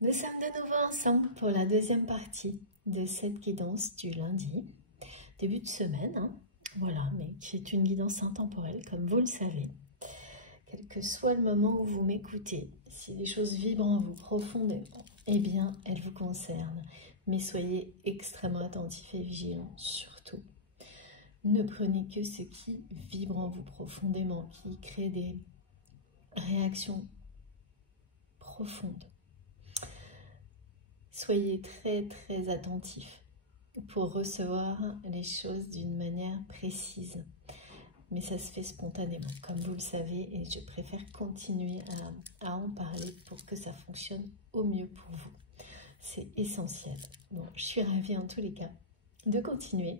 Nous sommes de nouveau ensemble pour la deuxième partie de cette guidance du lundi, début de semaine, hein. Voilà, mais qui est une guidance intemporelle, comme vous le savez. Quel que soit le moment où vous m'écoutez, si les choses vibrent en vous profondément, eh bien, elles vous concernent. Mais soyez extrêmement attentifs et vigilants, surtout. Ne prenez que ce qui vibre en vous profondément, qui crée des réactions profondes. Soyez très attentifs pour recevoir les choses d'une manière précise. Mais ça se fait spontanément, comme vous le savez, et je préfère continuer à en parler pour que ça fonctionne au mieux pour vous. C'est essentiel. Bon, je suis ravie en tous les cas de continuer,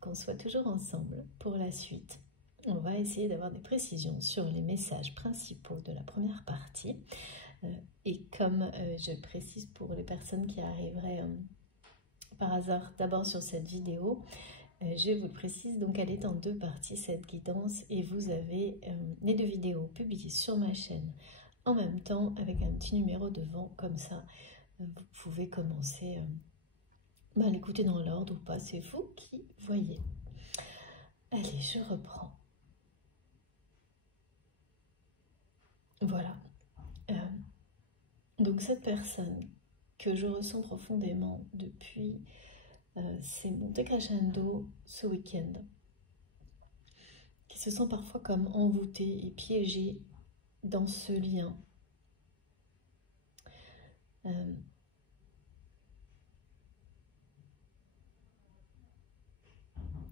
qu'on soit toujours ensemble pour la suite. On va essayer d'avoir des précisions sur les messages principaux de la première partie. Et comme je le précise pour les personnes qui arriveraient par hasard d'abord sur cette vidéo, je vous le précise, donc elle est en deux parties cette guidance et vous avez les deux vidéos publiées sur ma chaîne en même temps avec un petit numéro devant, comme ça vous pouvez commencer à l'écouter dans l'ordre ou pas, c'est vous qui voyez. Allez, je reprends. Voilà. Donc cette personne que je ressens profondément depuis c'est monté crescendo ce week-end, qui se sent parfois comme envoûté et piégé dans ce lien.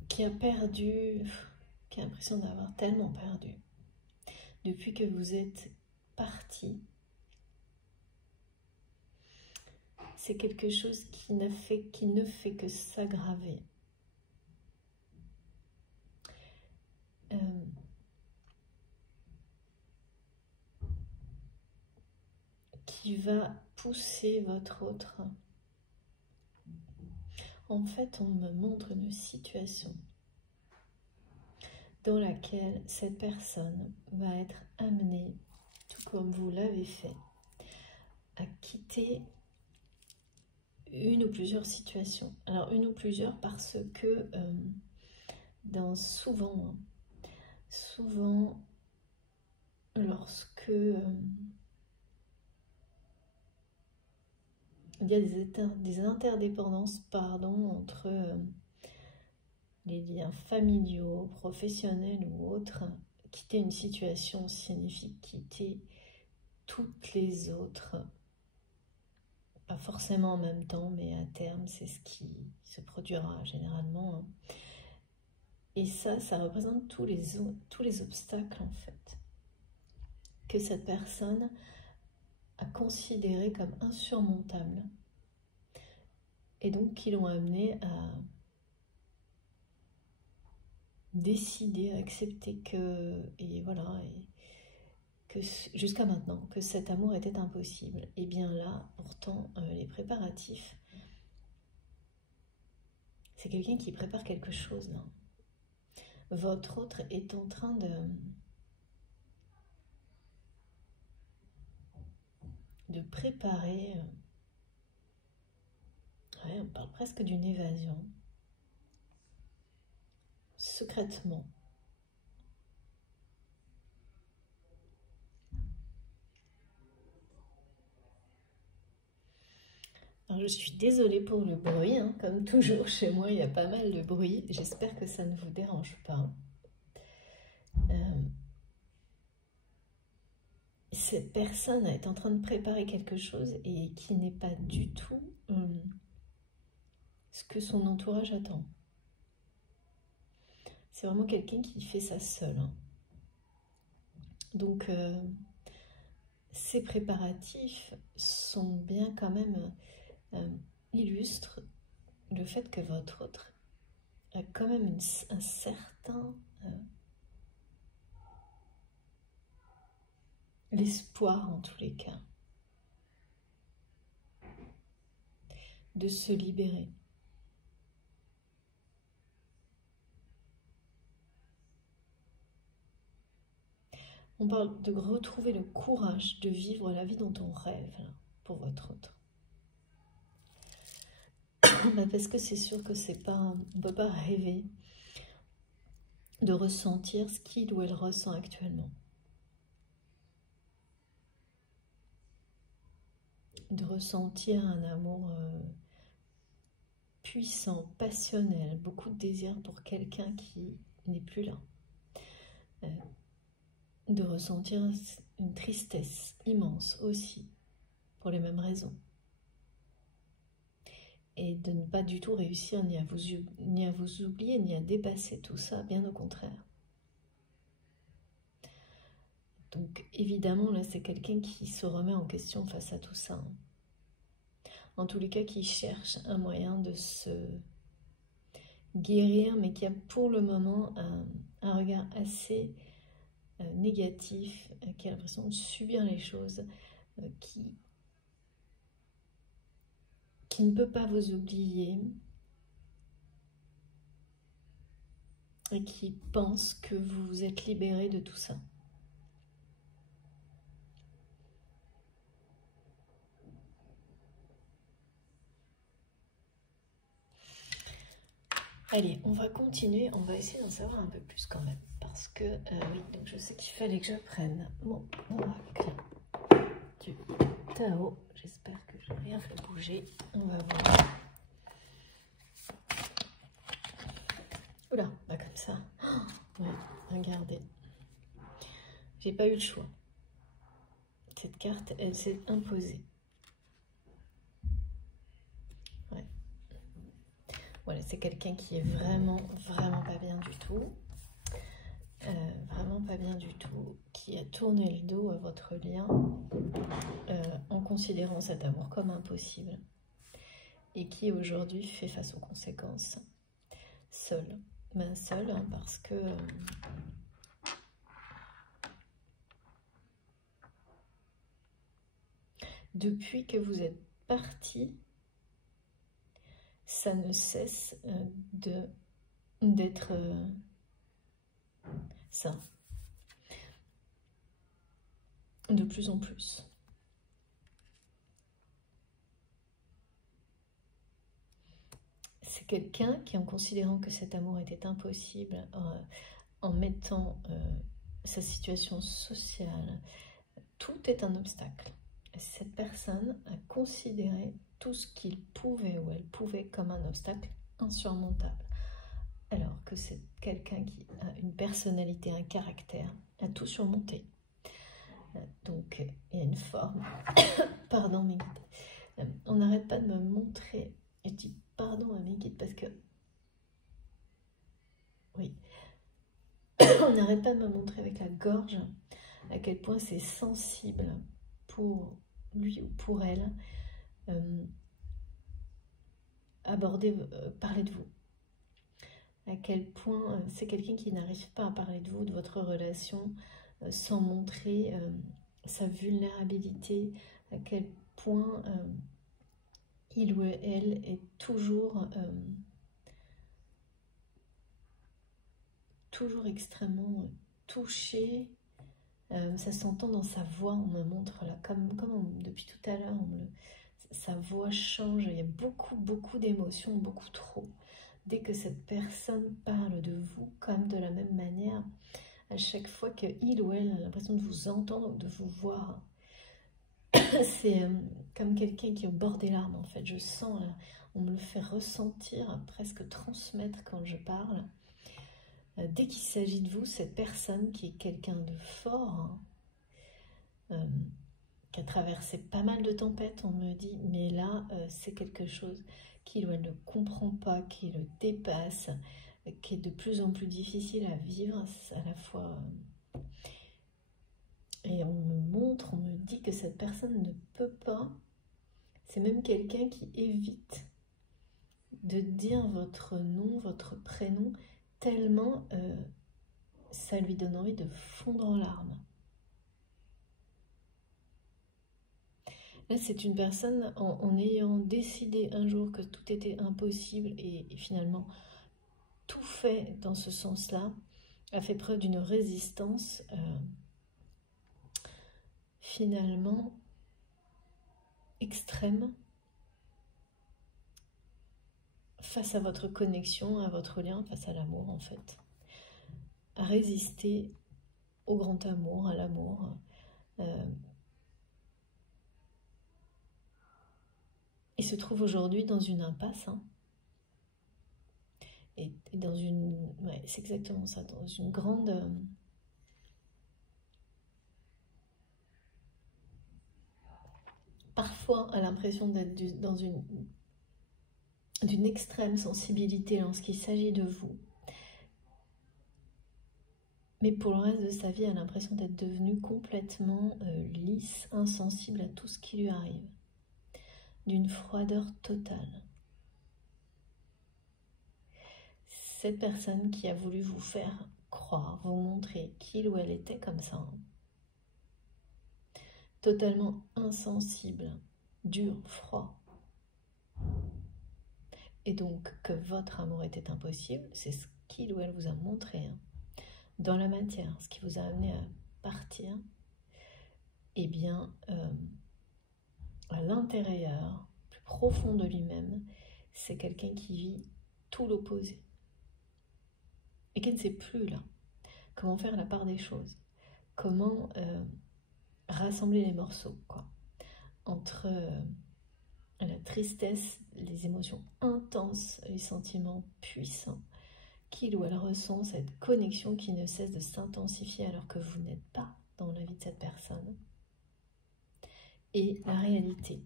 Qui a perdu, qui a l'impression d'avoir tellement perdu depuis que vous êtes parti. C'est quelque chose qui ne fait que s'aggraver. Qui va pousser votre autre. En fait, on me montre une situation dans laquelle cette personne va être amenée, tout comme vous l'avez fait, à quitter une ou plusieurs situations. Alors, une ou plusieurs parce que souvent, lorsque il y a des interdépendances entre les liens familiaux, professionnels ou autres, quitter une situation signifie quitter toutes les autres. Pas forcément en même temps, mais à terme, c'est ce qui se produira généralement. Et ça représente tous les obstacles, en fait, que cette personne a considéré comme insurmontables. Et donc, qui l'ont amené à décider, à accepter que, et voilà, que jusqu'à maintenant, que cet amour était impossible. Et bien là, pourtant, les préparatifs, c'est quelqu'un qui prépare quelque chose, là. Votre autre est en train de préparer, on parle presque d'une évasion, secrètement. Alors, je suis désolée pour le bruit, hein, comme toujours chez moi, il y a pas mal de bruit. J'espère que ça ne vous dérange pas. Cette personne est en train de préparer quelque chose et qui n'est pas du tout ce que son entourage attend. C'est vraiment quelqu'un qui fait ça seul, hein. Donc, ces préparatifs sont bien quand même illustrent le fait que votre autre a quand même un certain l'espoir, en tous les cas, de se libérer. On parle de retrouver le courage de vivre la vie dont on rêve, là, pour votre autre. Parce que c'est sûr que c'est pas, on ne peut pas rêver de ressentir ce qu'il ou elle ressent actuellement. De ressentir un amour puissant, passionnel, beaucoup de désir pour quelqu'un qui n'est plus là. De ressentir une tristesse immense aussi, pour les mêmes raisons. Et de ne pas du tout réussir ni à vous oublier, ni à dépasser tout ça, bien au contraire. Donc évidemment, là, c'est quelqu'un qui se remet en question face à tout ça. En tous les cas, qui cherche un moyen de se guérir, mais qui a pour le moment un regard assez négatif, qui a l'impression de subir les choses, qui ne peut pas vous oublier et qui pense que vous êtes libéré de tout ça. Allez, on va continuer, on va essayer d'en savoir un peu plus quand même, parce que, oui, donc je sais qu'il fallait que je prenne mon oracle du Tao. J'espère que je n'ai rien fait bouger, on va voir. Oula, pas comme ça. Oh, ouais, regardez. J'ai pas eu le choix. Cette carte, elle s'est imposée. Ouais. Voilà, c'est quelqu'un qui est vraiment pas bien du tout. Vraiment pas bien du tout. Qui a tourné le dos à votre lien en considérant cet amour comme impossible. Et qui aujourd'hui fait face aux conséquences. Seul. Ben seul, hein, parce que... depuis que vous êtes parti, ça ne cesse d'être ça. De plus en plus. C'est quelqu'un qui, en considérant que cet amour était impossible, en mettant sa situation sociale, tout est un obstacle. Cette personne a considéré tout ce qu'il pouvait ou elle pouvait comme un obstacle insurmontable. Alors que c'est quelqu'un qui a une personnalité, un caractère, a tout surmonté. Donc, il y a une forme. Pardon, mes guides. On n'arrête pas de me montrer. Je dis pardon à mes guides parce que... Oui. On n'arrête pas de me montrer avec la gorge à quel point c'est sensible pour lui ou pour elle parler de vous. À quel point c'est quelqu'un qui n'arrive pas à parler de vous, de votre relation, sans montrer sa vulnérabilité, à quel point il ou elle est toujours extrêmement touché. Ça s'entend dans sa voix, on me montre là, comme depuis tout à l'heure, sa voix change, il y a beaucoup d'émotions, beaucoup trop. Dès que cette personne parle de vous, comme de la même manière, à chaque fois qu'il ou elle a l'impression de vous entendre, de vous voir, c'est comme quelqu'un qui est au bord des larmes en fait. Je sens, là, on me le fait ressentir, presque transmettre quand je parle. Dès qu'il s'agit de vous, cette personne qui est quelqu'un de fort, qui a traversé pas mal de tempêtes, on me dit, mais là, c'est quelque chose qu'il ou elle ne comprend pas, qui le dépasse, qui est de plus en plus difficile à vivre, à la fois... Et on me montre, on me dit que cette personne ne peut pas, c'est même quelqu'un qui évite de dire votre nom, votre prénom, tellement ça lui donne envie de fondre en larmes. Là, c'est une personne, en ayant décidé un jour que tout était impossible et finalement tout fait dans ce sens-là, a fait preuve d'une résistance finalement extrême face à votre connexion, à votre lien, face à l'amour en fait. À résister au grand amour, à l'amour. Il se trouve aujourd'hui dans une impasse. Hein, et dans une... Ouais, c'est exactement ça, dans une grande... parfois a l'impression d'être dans d'une extrême sensibilité lorsqu'il s'agit de vous. Mais pour le reste de sa vie, elle a l'impression d'être devenue complètement lisse, insensible à tout ce qui lui arrive. D'une froideur totale. Cette personne qui a voulu vous faire croire, vous montrer qu'il ou elle était comme ça, hein, totalement insensible, dur, froid, et donc que votre amour était impossible, c'est ce qu'il ou elle vous a montré, hein, dans la matière, ce qui vous a amené à partir, eh bien, à l'intérieur, plus profond de lui-même, c'est quelqu'un qui vit tout l'opposé. Et qui ne sait plus, là, comment faire la part des choses. Comment rassembler les morceaux, quoi. Entre la tristesse, les émotions intenses, les sentiments puissants, qu'il ou elle ressent cette connexion qui ne cesse de s'intensifier alors que vous n'êtes pas dans la vie de cette personne. Et la réalité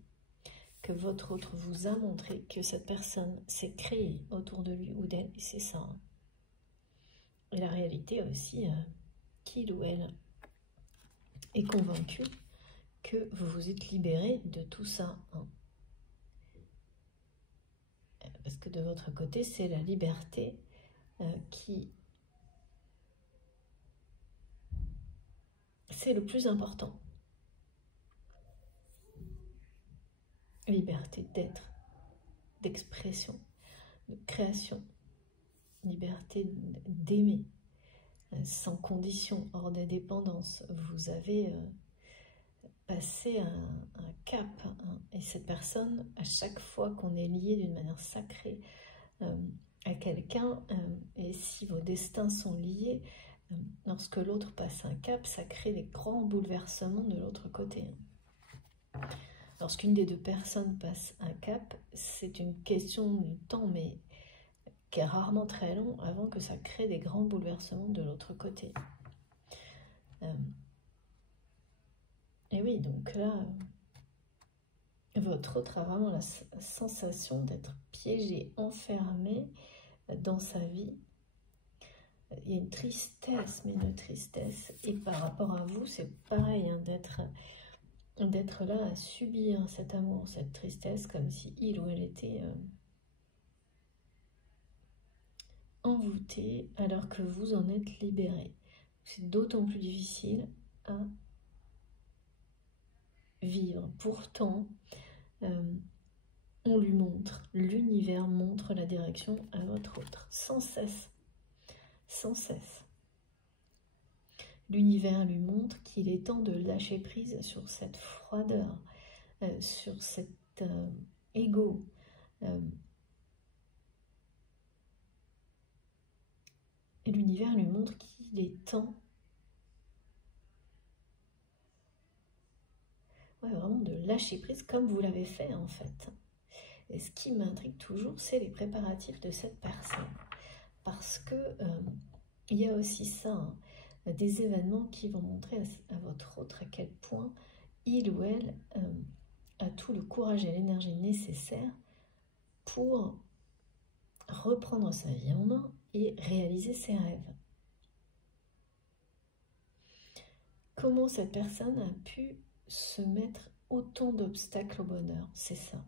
que votre autre vous a montré, que cette personne s'est créée autour de lui ou d'elle, et c'est ça. Hein. Et la réalité aussi, qu'il ou elle est convaincu que vous vous êtes libéré de tout ça. Hein. Parce que de votre côté, c'est la liberté qui... c'est le plus important. Liberté d'être, d'expression, de création, liberté d'aimer, sans condition, hors des dépendances. Vous avez passé un cap, hein, et cette personne, à chaque fois qu'on est lié d'une manière sacrée à quelqu'un, et si vos destins sont liés, lorsque l'autre passe un cap, ça crée des grands bouleversements de l'autre côté. Lorsqu'une des deux personnes passe un cap, c'est une question de temps, mais qui est rarement très long avant que ça crée des grands bouleversements de l'autre côté. Et oui, donc là, votre autre a vraiment la sensation d'être piégé, enfermé dans sa vie. Il y a une tristesse, mais une tristesse. Et par rapport à vous, c'est pareil, hein, d'être là à subir cet amour, cette tristesse, comme si il ou elle était envoûté, alors que vous en êtes libéré. C'est d'autant plus difficile à vivre. Pourtant, on lui montre, l'univers montre la direction à votre autre, sans cesse, sans cesse. L'univers lui montre qu'il est temps de lâcher prise sur cette froideur, sur cet ego, et l'univers lui montre qu'il est temps vraiment de lâcher prise comme vous l'avez fait en fait. Et ce qui m'intrigue toujours, c'est les préparatifs de cette personne. Parce que il y a aussi ça, hein, des événements qui vont montrer à votre autre à quel point il ou elle a tout le courage et l'énergie nécessaire pour reprendre sa vie en main et réaliser ses rêves. Comment cette personne a pu se mettre autant d'obstacles au bonheur? C'est ça.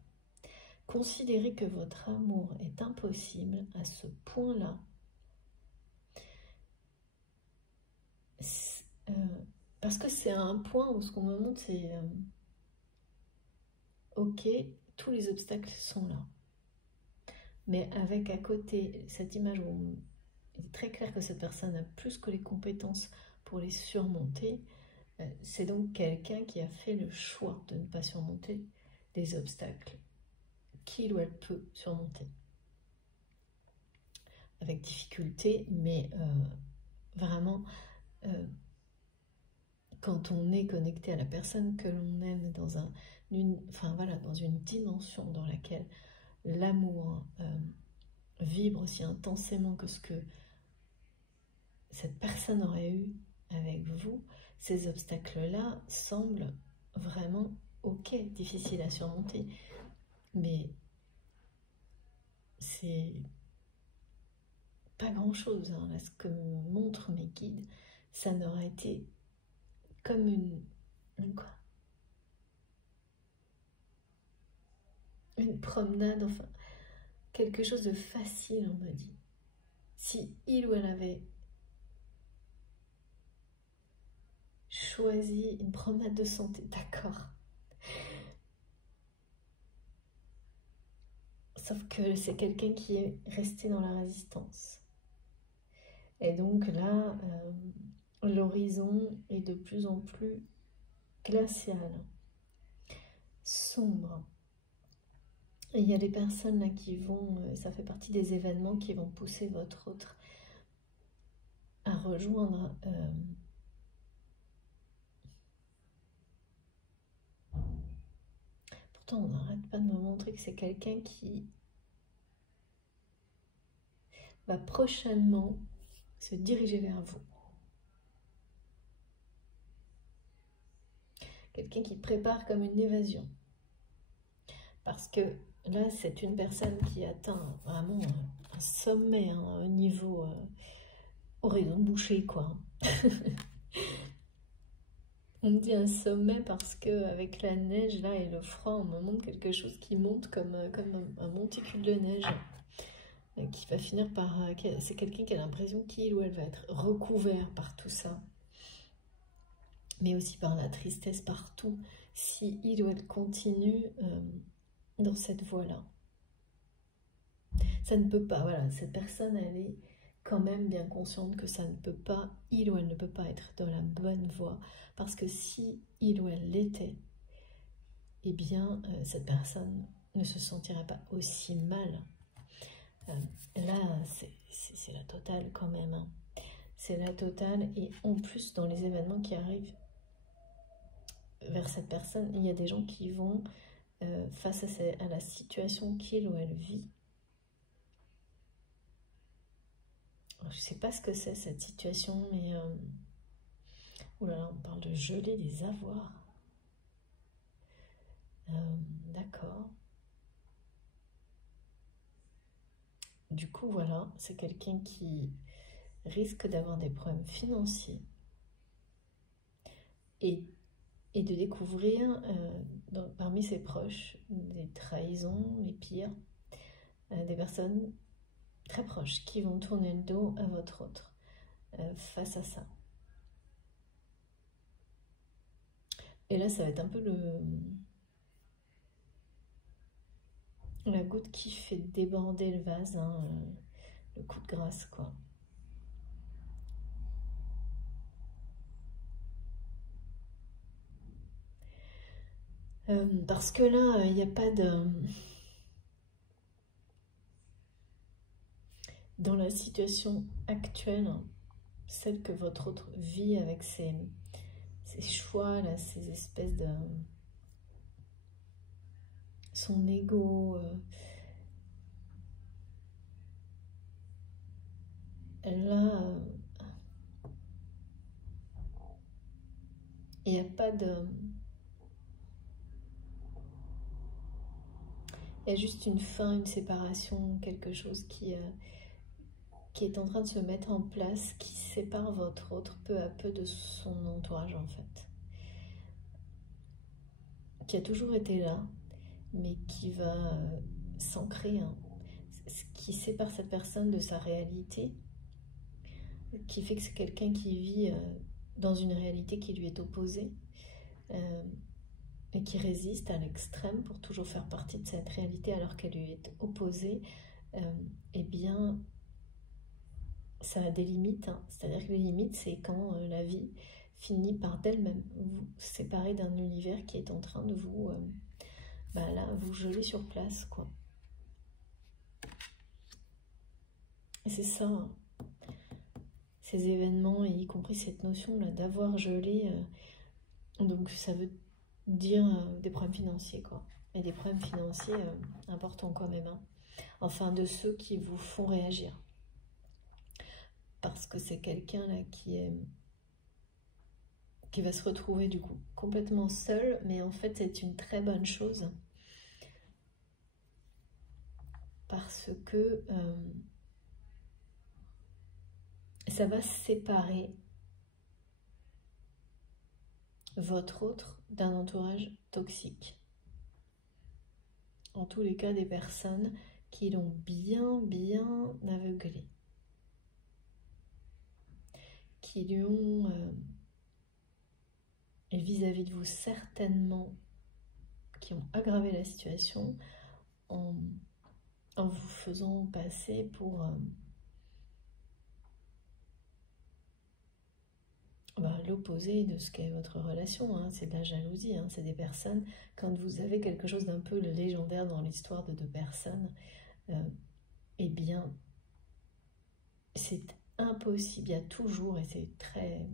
Considérez que votre amour est impossible à ce point-là. Parce que c'est un point où ce qu'on me montre, c'est ok, tous les obstacles sont là. Mais avec à côté cette image où il est très clair que cette personne a plus que les compétences pour les surmonter, c'est donc quelqu'un qui a fait le choix de ne pas surmonter des obstacles qu'il ou elle peut surmonter. Avec difficulté, mais vraiment, quand on est connecté à la personne que l'on aime dans dans une dimension dans laquelle l'amour vibre aussi intensément que ce que cette personne aurait eu avec vous, ces obstacles-là semblent vraiment ok, difficiles à surmonter. Mais c'est pas grand-chose. Hein. Là, ce que me montrent mes guides, ça n'aura été comme une promenade, enfin, quelque chose de facile, on me dit. Si il ou elle avait choisi une promenade de santé, d'accord. Sauf que c'est quelqu'un qui est resté dans la résistance. Et donc là, l'horizon est de plus en plus glacial, sombre. Et il y a des personnes là qui vont, ça fait partie des événements qui vont pousser votre autre à rejoindre pourtant on n'arrête pas de me montrer que c'est quelqu'un qui va prochainement se diriger vers vous. Quelqu'un qui prépare comme une évasion. Parce que là, c'est une personne qui atteint vraiment un sommet, hein, un niveau horizon bouché, quoi. On me dit un sommet parce que avec la neige là et le froid, on me montre quelque chose qui monte comme un monticule de neige qui va finir par... c'est quelqu'un qui a l'impression qu'il ou elle va être recouvert par tout ça. Mais aussi par la tristesse partout, si il ou elle continue dans cette voie-là. Ça ne peut pas, voilà, cette personne, elle est quand même bien consciente que ça ne peut pas, il ou elle ne peut pas être dans la bonne voie, parce que si il ou elle l'était, eh bien, cette personne ne se sentirait pas aussi mal. Là, c'est la totale quand même. Hein. C'est la totale, et en plus, dans les événements qui arrivent vers cette personne, il y a des gens qui vont, face à la situation qu'il ou elle vit, je ne sais pas ce que c'est cette situation, mais oh là là, on parle de geler des avoirs. D'accord. Du coup, voilà, c'est quelqu'un qui risque d'avoir des problèmes financiers et de découvrir parmi ses proches des trahisons, les pires, des personnes très proches qui vont tourner le dos à votre autre face à ça. Et là, ça va être un peu la goutte qui fait déborder le vase, hein, le coup de grâce, quoi. Parce que là, il n'y a pas de... Dans la situation actuelle, celle que votre autre vit avec ses choix, là, ces espèces de... son ego... là, il n'y a pas de... Il y a juste une fin, une séparation, quelque chose qui est en train de se mettre en place, qui sépare votre autre peu à peu de son entourage en fait. Qui a toujours été là, mais qui va s'ancrer, hein. Ce qui sépare cette personne de sa réalité, qui fait que c'est quelqu'un qui vit dans une réalité qui lui est opposée, et qui résiste à l'extrême pour toujours faire partie de cette réalité alors qu'elle lui est opposée, eh bien, ça a des limites. Hein. C'est-à-dire que les limites, c'est quand la vie finit par d'elle-même vous séparer d'un univers qui est en train de vous bah là, vous gelez sur place, quoi. Et c'est ça, hein. Ces événements, et y compris cette notion-là d'avoir gelé, donc ça veut dire des problèmes financiers, quoi. Et des problèmes financiers importants quand même, hein. Enfin, de ceux qui vous font réagir. Parce que c'est quelqu'un là qui va se retrouver du coup complètement seul, mais en fait c'est une très bonne chose. Parce que ça va séparer votre autre d'un entourage toxique. En tous les cas, des personnes qui l'ont bien aveuglé. Qui lui ont, et vis-à-vis de vous certainement, qui ont aggravé la situation en vous faisant passer pour l'opposé de ce qu'est votre relation, hein. C'est de la jalousie, hein. C'est des personnes, quand vous avez quelque chose d'un peu légendaire dans l'histoire de deux personnes, eh bien, c'est impossible, il y a toujours, et c'est très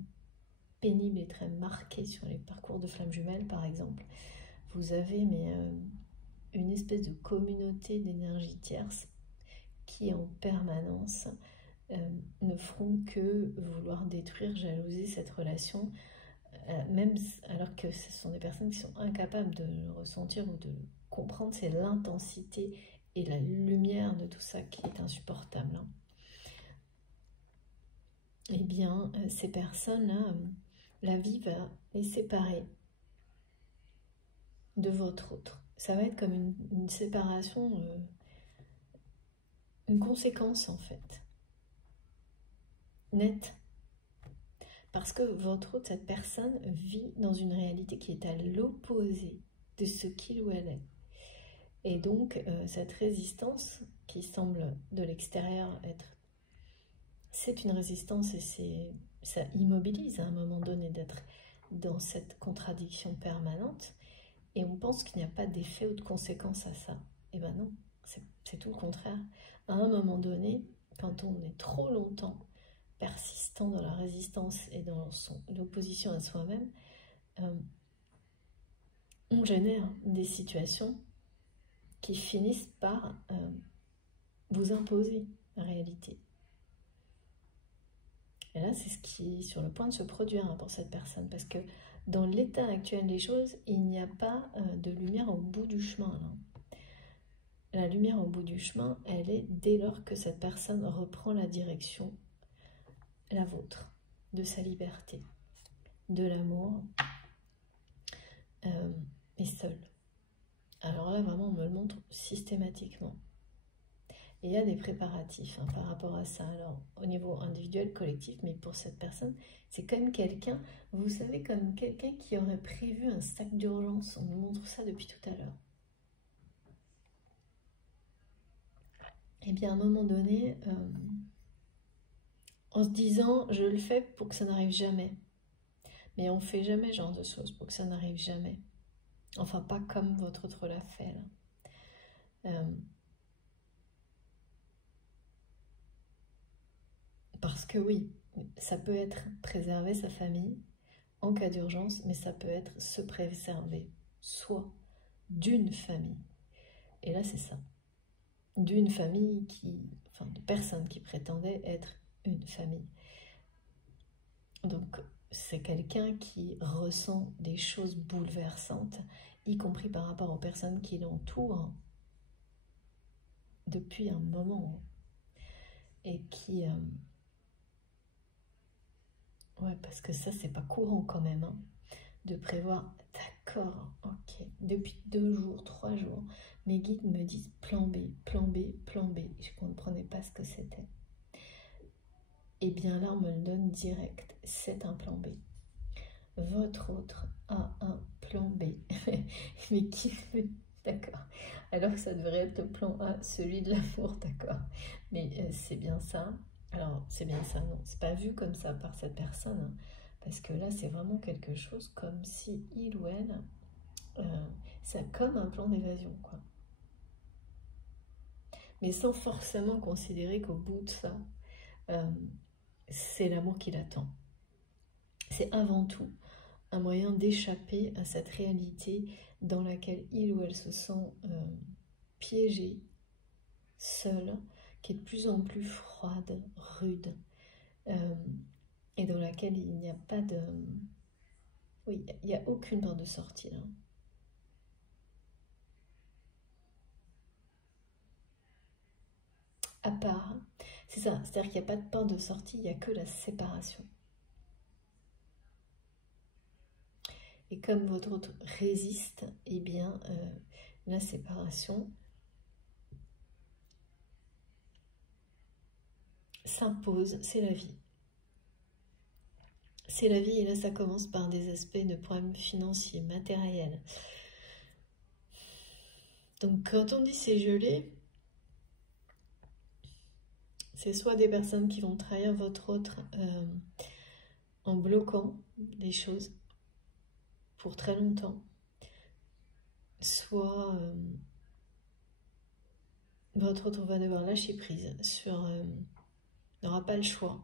pénible et très marqué sur les parcours de flammes jumelles par exemple, vous avez une espèce de communauté d'énergie tierce qui en permanence ne feront que vouloir détruire, jalouser cette relation, même alors que ce sont des personnes qui sont incapables de le ressentir ou de comprendre. C'est l'intensité et la lumière de tout ça qui est insupportable, hein. Eh bien, ces personnes-là, la vie va les séparer de votre autre. Ça va être comme une séparation, une conséquence en fait, nette. Parce que votre autre, cette personne, vit dans une réalité qui est à l'opposé de ce qu'il ou elle est. Et donc, cette résistance qui semble de l'extérieur être... C'est une résistance et ça immobilise à un moment donné d'être dans cette contradiction permanente. Et on pense qu'il n'y a pas d'effet ou de conséquence à ça. Eh bien non, c'est tout le contraire. À un moment donné, quand on est trop longtemps persistant dans la résistance et dans l'opposition à soi-même, on génère des situations qui finissent par vous imposer la réalité. Et là, c'est ce qui est sur le point de se produire pour cette personne, parce que dans l'état actuel des choses, il n'y a pas de lumière au bout du chemin, là. La lumière au bout du chemin, elle est dès lors que cette personne reprend la direction, la vôtre, de sa liberté, de l'amour, et seule. Alors là, vraiment, on me le montre systématiquement. Et il y a des préparatifs par rapport à ça. Alors, au niveau individuel, collectif, mais pour cette personne, c'est comme quelqu'un, vous savez, comme quelqu'un qui aurait prévu un sac d'urgence. On nous montre ça depuis tout à l'heure. Et bien, à un moment donné, en se disant, je le fais pour que ça n'arrive jamais. Mais on ne fait jamais ce genre de choses pour que ça n'arrive jamais. Enfin, pas comme votre autre l'a fait, là. Parce que oui, ça peut être préserver sa famille en cas d'urgence, mais ça peut être se préserver soi d'une famille. Et là, c'est ça. D'une famille de personnes qui prétendaient être une famille. Donc, c'est quelqu'un qui ressent des choses bouleversantes, y compris par rapport aux personnes qui l'entourent depuis un moment. Et qui... ouais, parce que ça, c'est pas courant quand même, hein, de prévoir, d'accord, ok, depuis 2 jours, 3 jours, mes guides me disent plan B, plan B, plan B. Je ne comprenais pas ce que c'était. Et bien là, on me le donne direct, c'est un plan B. Votre autre a un plan B. Mais qui... D'accord. Alors que ça devrait être le plan A, celui de l'amour, d'accord. Mais c'est bien ça. Alors, c'est bien ça, non. C'est pas vu comme ça par cette personne, hein, parce que là, c'est vraiment quelque chose comme si il ou elle Ça comme un plan d'évasion, quoi. Mais sans forcément considérer qu'au bout de ça, c'est l'amour qui l'attend. C'est avant tout un moyen d'échapper à cette réalité dans laquelle il ou elle se sent piégé, seul, qui est de plus en plus froide, rude, et dans laquelle il n'y a pas de... Oui, il n'y a aucune porte de sortie, là. À part, c'est ça, c'est-à-dire qu'il n'y a pas de porte de sortie, il n'y a que la séparation. Et comme votre autre résiste, eh bien, la séparation s'impose, c'est la vie. C'est la vie, et là ça commence par des aspects de problèmes financiers, matériels. Donc quand on dit c'est gelé, c'est soit des personnes qui vont trahir votre autre en bloquant des choses pour très longtemps, soit votre autre va devoir lâcher prise sur... n'aura pas le choix.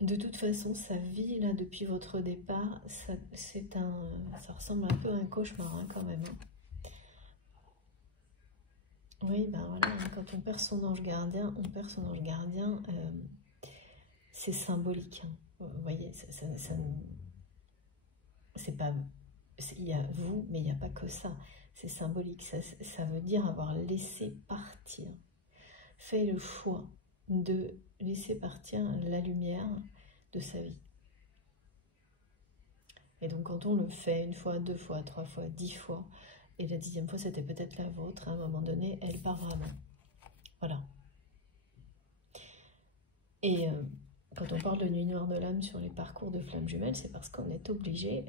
De toute façon, sa vie, là, depuis votre départ, ça ressemble un peu à un cauchemar, hein, quand même. Oui, ben voilà, hein, quand on perd son ange gardien, c'est symbolique. Hein. Vous voyez, c'est pas... Il y a vous, mais il n'y a pas que ça. C'est symbolique, ça veut dire avoir laissé partir. Fait le choix de laisser partir la lumière de sa vie. Et donc quand on le fait une fois, 2 fois, 3 fois, 10 fois, et la 10e fois c'était peut-être la vôtre, à un moment donné, elle part vraiment. Voilà. Et quand on parle de nuit noire de l'âme sur les parcours de flammes jumelles, c'est parce qu'on est obligé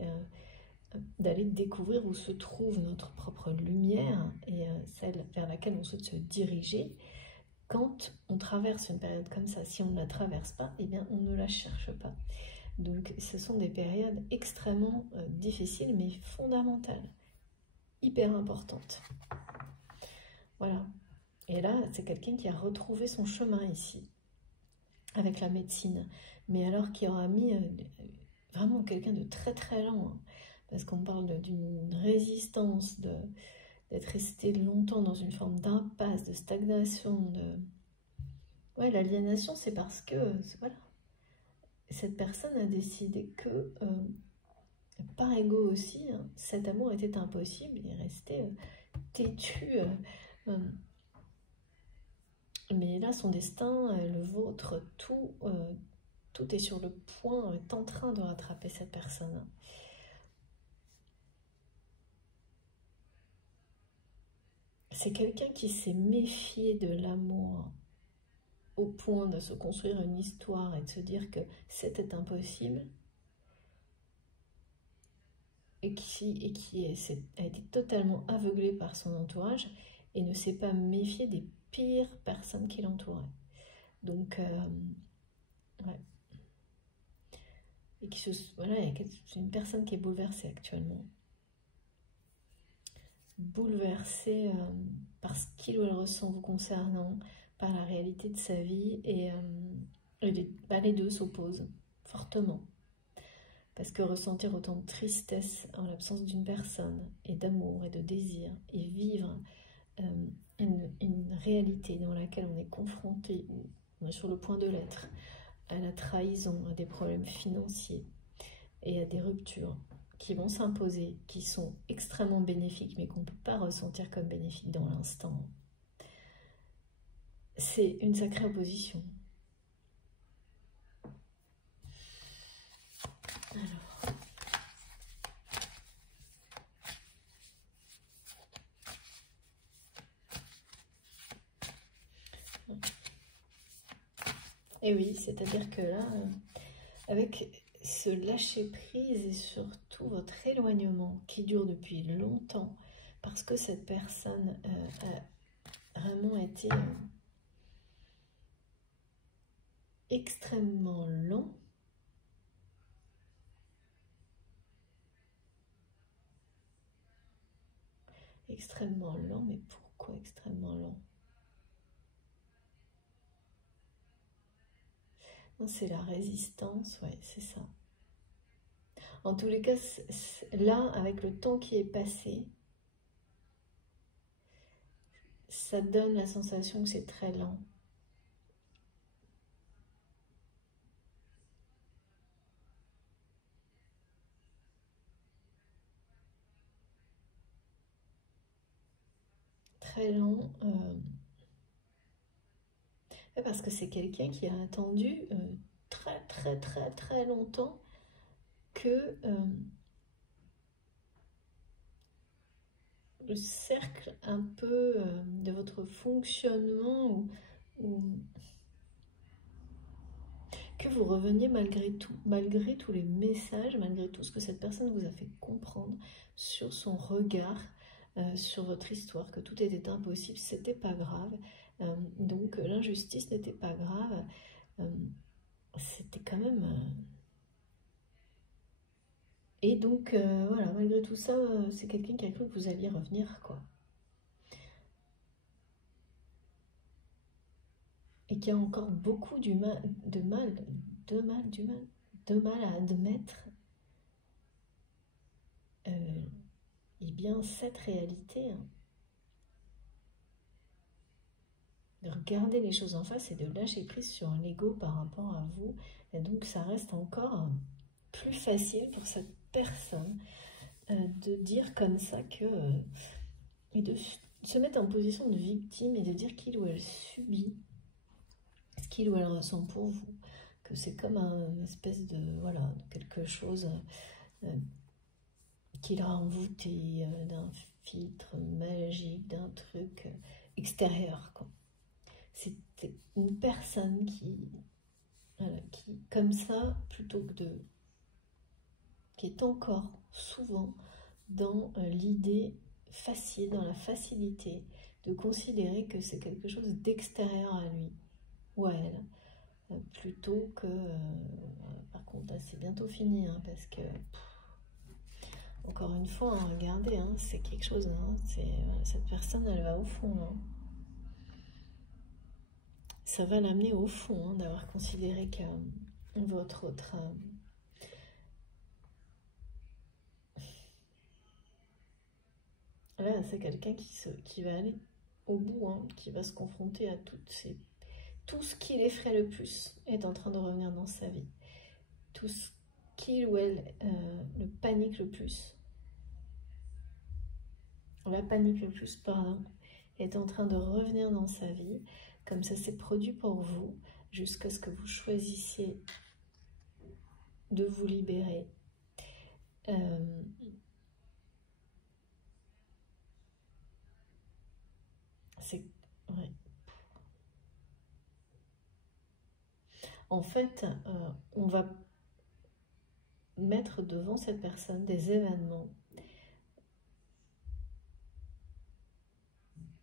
d'aller découvrir où se trouve notre propre lumière et celle vers laquelle on souhaite se diriger. Quand on traverse une période comme ça, si on ne la traverse pas, eh bien on ne la cherche pas. Donc ce sont des périodes extrêmement difficiles mais fondamentales, hyper importantes. Voilà. Et là, c'est quelqu'un qui a retrouvé son chemin ici, avec la médecine, mais alors qui aura mis vraiment quelqu'un de très très lent, hein, parce qu'on parle d'une résistance, d'être resté longtemps dans une forme d'impasse, de stagnation, de... Ouais, l'aliénation, c'est parce que, voilà, cette personne a décidé que, par ego aussi, hein, cet amour était impossible, il est resté têtu. Mais là, son destin, le vôtre, tout est sur le point, est en train de rattraper cette personne. C'est quelqu'un qui s'est méfié de l'amour au point de se construire une histoire et de se dire que c'était impossible, et qui a été totalement aveuglé par son entourage et ne s'est pas méfié des pires personnes qui l'entouraient. Donc, ouais. Et voilà, c'est une personne qui est bouleversée actuellement. Bouleversée par ce qu'il ou elle ressent vous concernant, par la réalité de sa vie, et les deux s'opposent fortement. Parce que ressentir autant de tristesse en l'absence d'une personne, et d'amour, et de désir, et vivre une réalité dans laquelle on est confronté, ou on est sur le point de l'être, à la trahison, à des problèmes financiers, et à des ruptures qui vont s'imposer, qui sont extrêmement bénéfiques, mais qu'on ne peut pas ressentir comme bénéfiques dans l'instant. C'est une sacrée opposition. Alors. Et oui, c'est-à-dire que là, avec ce lâcher-prise et surtout votre éloignement qui dure depuis longtemps, parce que cette personne a vraiment été extrêmement lent, Extrêmement lent, mais pourquoi extrêmement lent? C'est la résistance, ouais, c'est ça. En tous les cas, là, avec le temps qui est passé, ça donne la sensation que c'est très lent. Très lent. Parce que c'est quelqu'un qui a attendu très longtemps que le cercle un peu de votre fonctionnement ou que vous reveniez malgré tous les messages, malgré tout ce que cette personne vous a fait comprendre sur son regard, sur votre histoire, que tout était impossible, c'était pas grave. Donc l'injustice n'était pas grave. C'était quand même... Et donc, voilà, malgré tout ça, c'est quelqu'un qui a cru que vous alliez revenir, quoi. Et qui a encore beaucoup de mal à admettre eh bien, cette réalité. Hein. De regarder les choses en face et de lâcher prise sur l'ego par rapport à vous. Et donc, ça reste encore plus facile pour cette personne de dire comme ça que... et de se mettre en position de victime et de dire qu'il ou elle subit ce qu'il ou elle ressent pour vous, que c'est comme une espèce de, voilà, quelque chose qui l'a envoûté d'un filtre magique, d'un truc extérieur, quoi. C'était une personne voilà, qui, comme ça, plutôt que de... qui est encore souvent dans l'idée facile, dans la facilité de considérer que c'est quelque chose d'extérieur à lui ou à elle, plutôt que... par contre, c'est bientôt fini, hein, parce que... encore une fois, hein, regardez, hein, c'est quelque chose, hein, cette personne, elle va au fond. Hein. Ça va l'amener au fond, hein, d'avoir considéré que votre autre... là, c'est quelqu'un qui va aller au bout, hein, qui va se confronter à tout ce qui l'effraie le plus est en train de revenir dans sa vie. Tout ce qu'il ou elle le panique le plus, la panique le plus, pardon, est en train de revenir dans sa vie, comme ça s'est produit pour vous, jusqu'à ce que vous choisissiez de vous libérer. C'est... Ouais. En fait, on va mettre devant cette personne des événements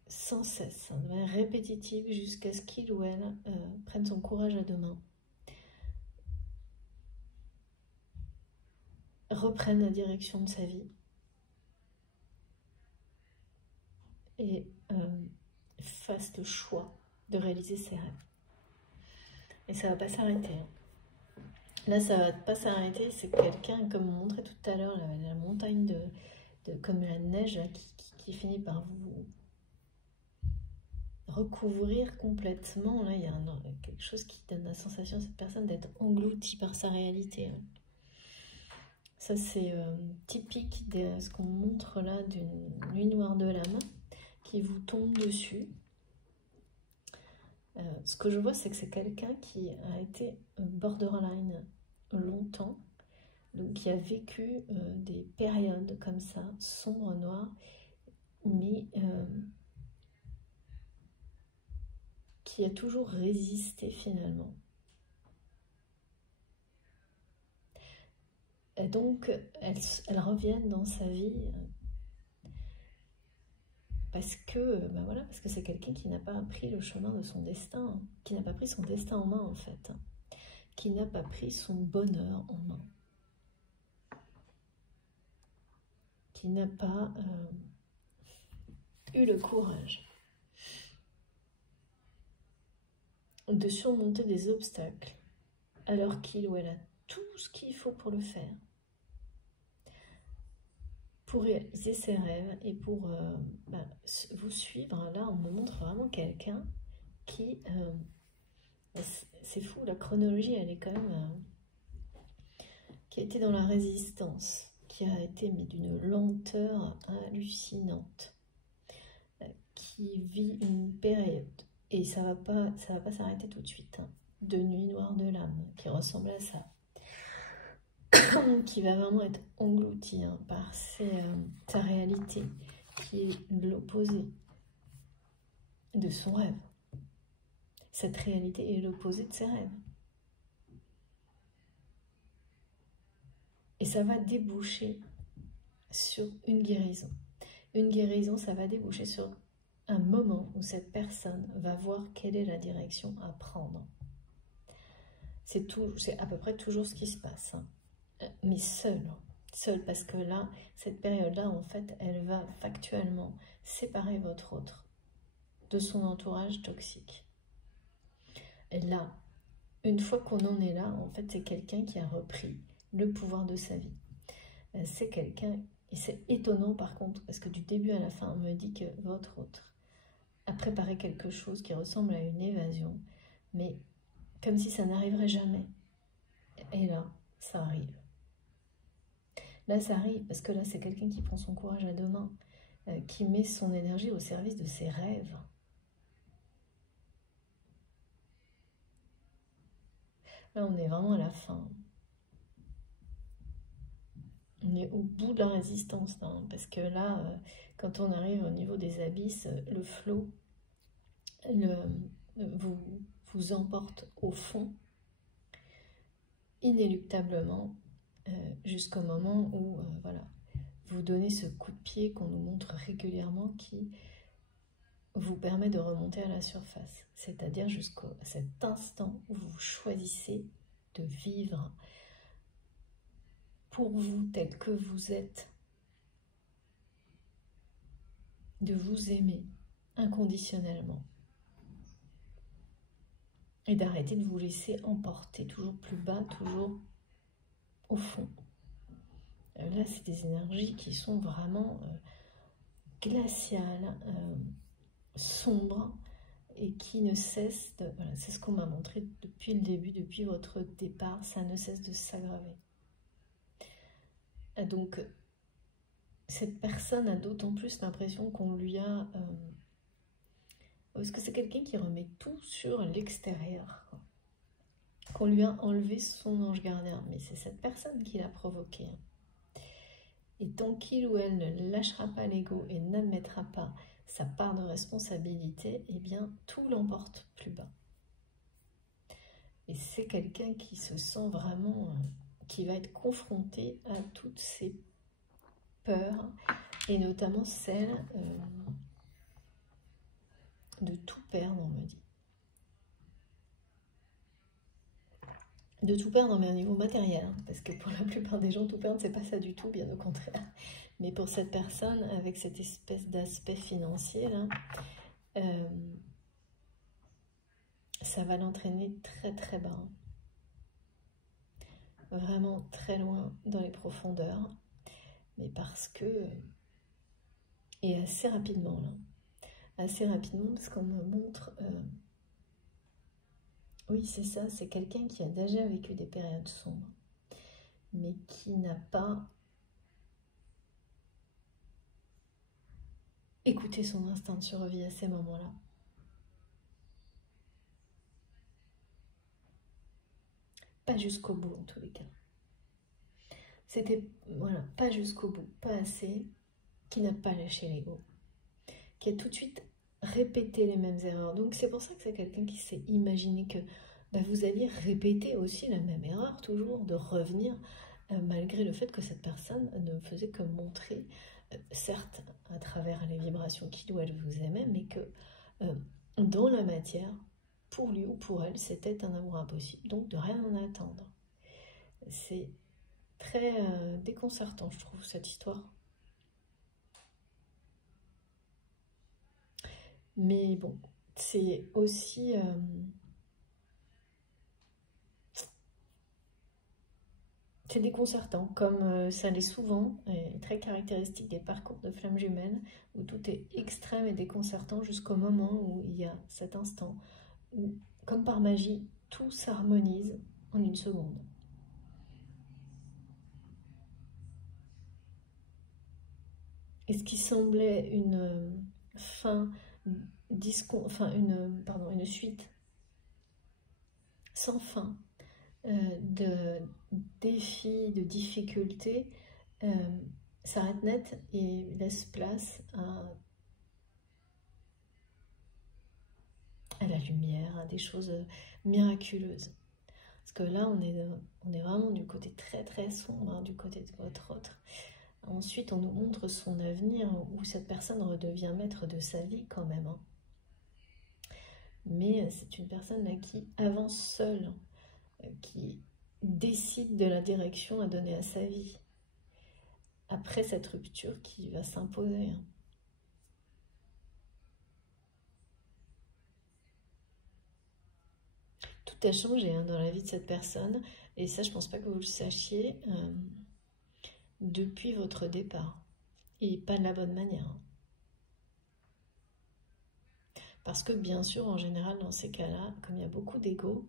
sans cesse, de manière répétitive, jusqu'à ce qu'il ou elle prenne son courage à deux mains, reprenne la direction de sa vie et fasse le choix de réaliser ses rêves. Et ça va pas s'arrêter. Hein. Là, ça va pas s'arrêter. C'est quelqu'un, comme on montrait tout à l'heure, la montagne comme la neige là, qui finit par vous recouvrir complètement. Là, il y a quelque chose qui donne la sensation à cette personne d'être engloutie par sa réalité. Hein. Ça, c'est typique de ce qu'on montre là d'une nuit noire de l'âme qui vous tombe dessus. Ce que je vois, c'est que c'est quelqu'un qui a été borderline longtemps, donc qui a vécu des périodes comme ça, sombres, noires, mais qui a toujours résisté finalement. Et donc, elles reviennent dans sa vie parce que ben voilà, parce que c'est quelqu'un qui n'a pas pris le chemin de son destin, hein, qui n'a pas pris son destin en main en fait, hein, qui n'a pas pris son bonheur en main, qui n'a pas eu le courage de surmonter des obstacles alors qu'il ou elle a tout ce qu'il faut pour le faire, pour réaliser ses rêves et pour vous suivre. Là, on me montre vraiment quelqu'un qui... c'est fou, la chronologie, elle est quand même... qui a été dans la résistance, qui a été mais d'une lenteur hallucinante, qui vit une période, et ça va pas s'arrêter tout de suite, hein, de nuit noire de l'âme, qui ressemble à ça, qui va vraiment être englouti par sa réalité, qui est l'opposé de son rêve. Cette réalité est l'opposé de ses rêves. Et ça va déboucher sur une guérison. Une guérison, ça va déboucher sur un moment où cette personne va voir quelle est la direction à prendre. C'est à peu près toujours ce qui se passe, hein. Mais seule, parce que là, cette période-là, en fait, elle va factuellement séparer votre autre de son entourage toxique. Et là, une fois qu'on en est là, en fait, c'est quelqu'un qui a repris le pouvoir de sa vie. C'est quelqu'un, et c'est étonnant par contre, parce que du début à la fin, on me dit que votre autre a préparé quelque chose qui ressemble à une évasion, mais comme si ça n'arriverait jamais. Et là, ça arrive. Là, ça arrive, parce que là, c'est quelqu'un qui prend son courage à deux mains, qui met son énergie au service de ses rêves. Là, on est vraiment à la fin. On est au bout de la résistance, hein, parce que là, quand on arrive au niveau des abysses, le flot vous emporte au fond, inéluctablement, jusqu'au moment où voilà, vous donnez ce coup de pied qu'on nous montre régulièrement qui vous permet de remonter à la surface. C'est-à-dire jusqu'à cet instant où vous choisissez de vivre pour vous tel que vous êtes, de vous aimer inconditionnellement et d'arrêter de vous laisser emporter toujours plus bas, toujours au fond. Là, c'est des énergies qui sont vraiment glaciales, sombres, et qui ne cessent de... Voilà, c'est ce qu'on m'a montré depuis le début, depuis votre départ, ça ne cesse de s'aggraver. Donc, cette personne a d'autant plus l'impression qu'on lui a... parce que c'est quelqu'un qui remet tout sur l'extérieur, qu'on lui a enlevé son ange gardien, mais c'est cette personne qui l'a provoqué. Et tant qu'il ou elle ne lâchera pas l'ego et n'admettra pas sa part de responsabilité, eh bien tout l'emporte plus bas. Et c'est quelqu'un qui se sent vraiment, qui va être confronté à toutes ces peurs, et notamment celle de tout perdre, on me dit. De tout perdre, mais au niveau matériel, hein, parce que pour la plupart des gens, tout perdre, c'est pas ça du tout, bien au contraire. Mais pour cette personne, avec cette espèce d'aspect financier, là, ça va l'entraîner très très bas. Vraiment très loin dans les profondeurs. Mais parce que... Et assez rapidement, là. Assez rapidement, parce qu'on me montre... oui, c'est ça, c'est quelqu'un qui a déjà vécu des périodes sombres, mais qui n'a pas écouté son instinct de survie à ces moments-là. Pas jusqu'au bout, en tous les cas. C'était, voilà, pas jusqu'au bout, pas assez, qui n'a pas lâché l'ego, qui a tout de suite répété les mêmes erreurs. Donc c'est pour ça que c'est quelqu'un qui s'est imaginé que vous alliez répéter aussi la même erreur, toujours, de revenir, malgré le fait que cette personne ne faisait que montrer, certes, à travers les vibrations qu'il ou elle vous aimait, mais que dans la matière, pour lui ou pour elle, c'était un amour impossible. Donc de rien en attendre. C'est très déconcertant, je trouve, cette histoire. Mais bon, c'est aussi... c'est déconcertant, comme ça l'est souvent, et très caractéristique des parcours de flammes jumelles, où tout est extrême et déconcertant jusqu'au moment où il y a cet instant, où, comme par magie, tout s'harmonise en une seconde. Et ce qui semblait une fin, une suite sans fin de défis, de difficultés, s'arrête net et laisse place à la lumière, à des choses miraculeuses. Parce que là, on est vraiment du côté très très sombre, hein, du côté de votre autre. Ensuite, on nous montre son avenir où cette personne redevient maître de sa vie quand même. Hein. Mais c'est une personne là qui avance seule, qui décide de la direction à donner à sa vie. Après cette rupture qui va s'imposer. Hein. Tout a changé hein, dans la vie de cette personne. Et ça, je pense pas que vous le sachiez depuis votre départ. Et pas de la bonne manière. Hein. Parce que bien sûr, en général, dans ces cas-là, comme il y a beaucoup d'ego,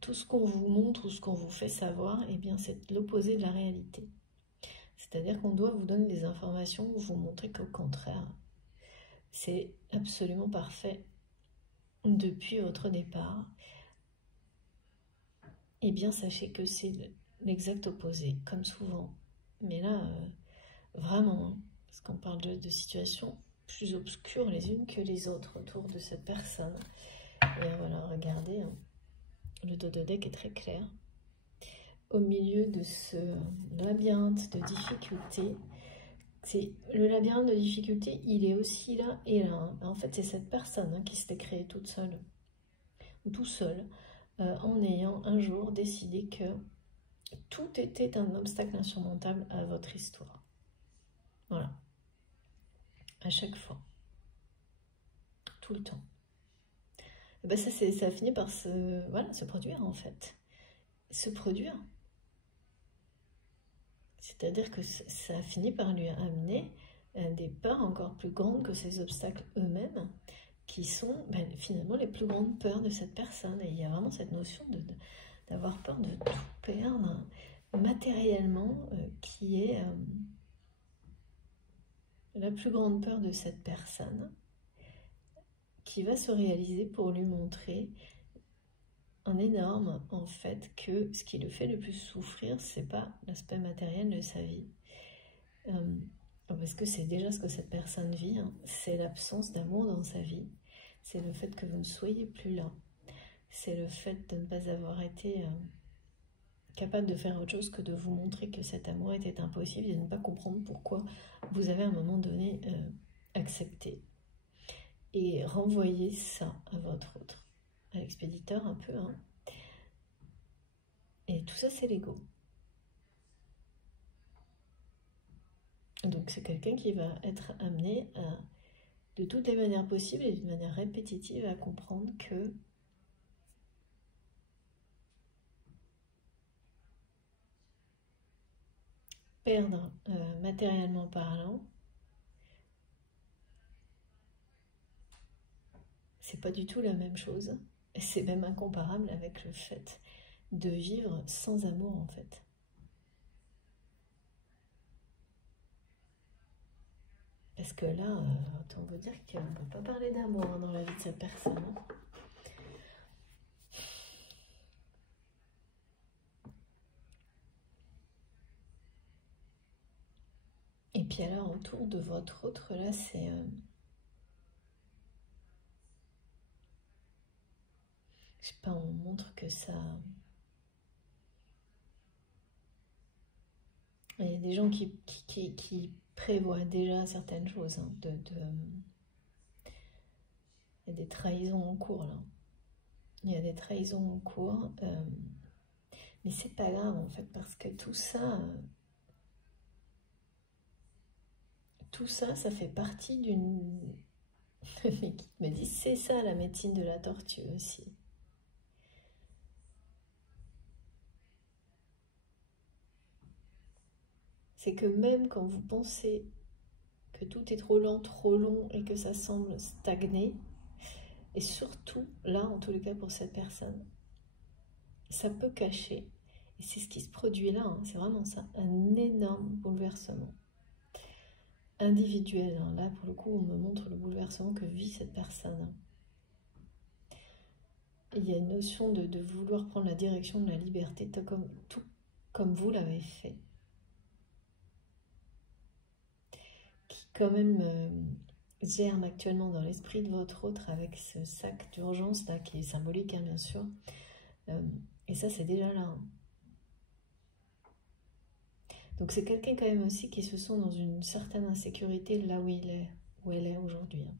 tout ce qu'on vous montre ou ce qu'on vous fait savoir, eh bien, c'est l'opposé de la réalité. C'est-à-dire qu'on doit vous donner des informations ou vous montrer qu'au contraire, c'est absolument parfait depuis votre départ. Eh bien, sachez que c'est l'exact opposé, comme souvent. Mais là, vraiment, hein, parce qu'on parle de situations plus obscures les unes que les autres autour de cette personne. Et voilà, regardez, hein, le dos de deck est très clair. Au milieu de ce labyrinthe de difficultés, le labyrinthe de difficultés, il est aussi là et là. Hein. En fait, c'est cette personne hein, qui s'était créée toute seule, ou tout seul, en ayant un jour décidé que tout était un obstacle insurmontable à votre histoire. Voilà. À chaque fois. Tout le temps. Et ben ça a fini par se produire en fait. Se produire. C'est-à-dire que ça a fini par lui amener des peurs encore plus grandes que ces obstacles eux-mêmes, qui sont finalement les plus grandes peurs de cette personne. Et il y a vraiment cette notion d'avoir peur de tout perdre matériellement, qui est la plus grande peur de cette personne, qui va se réaliser pour lui montrer un énorme, en fait, que ce qui le fait le plus souffrir, c'est pas l'aspect matériel de sa vie. Parce que c'est déjà ce que cette personne vit, hein. C'est l'absence d'amour dans sa vie, c'est le fait que vous ne soyez plus là, c'est le fait de ne pas avoir été capable de faire autre chose que de vous montrer que cet amour était impossible et de ne pas comprendre pourquoi vous avez à un moment donné accepté et renvoyé ça à votre autre, à l'expéditeur un peu. Hein. Et tout ça, c'est l'ego. Donc c'est quelqu'un qui va être amené à, de toutes les manières possibles et d'une manière répétitive, à comprendre que perdre matériellement parlant, c'est pas du tout la même chose. C'est même incomparable avec le fait de vivre sans amour en fait. Parce que là, on peut dire qu'on ne peut pas parler d'amour hein, dans la vie de cette personne. Et puis alors, autour de votre autre, là, c'est... je sais pas, on montre que ça... Il y a des gens qui prévoient déjà certaines choses. Hein, il y a des trahisons en cours, là. Il y a des trahisons en cours. Mais c'est pas grave, en fait, parce que tout ça, ça fait partie Le guide me dit, c'est ça la médecine de la tortue aussi. C'est que même quand vous pensez que tout est trop lent, trop long et que ça semble stagner, et surtout, là, en tous les cas pour cette personne, ça peut cacher, et c'est ce qui se produit là, hein, c'est vraiment ça, un énorme bouleversement individuel. Hein. Là, pour le coup, on me montre le bouleversement que vit cette personne. Et il y a une notion de vouloir prendre la direction de la liberté, tout comme vous l'avez fait. Qui quand même germe actuellement dans l'esprit de votre autre avec ce sac d'urgence là, qui est symbolique, hein, bien sûr. Et ça, c'est déjà là. Hein. Donc c'est quelqu'un quand même aussi qui se sent dans une certaine insécurité là où il est, où elle est aujourd'hui. Hein.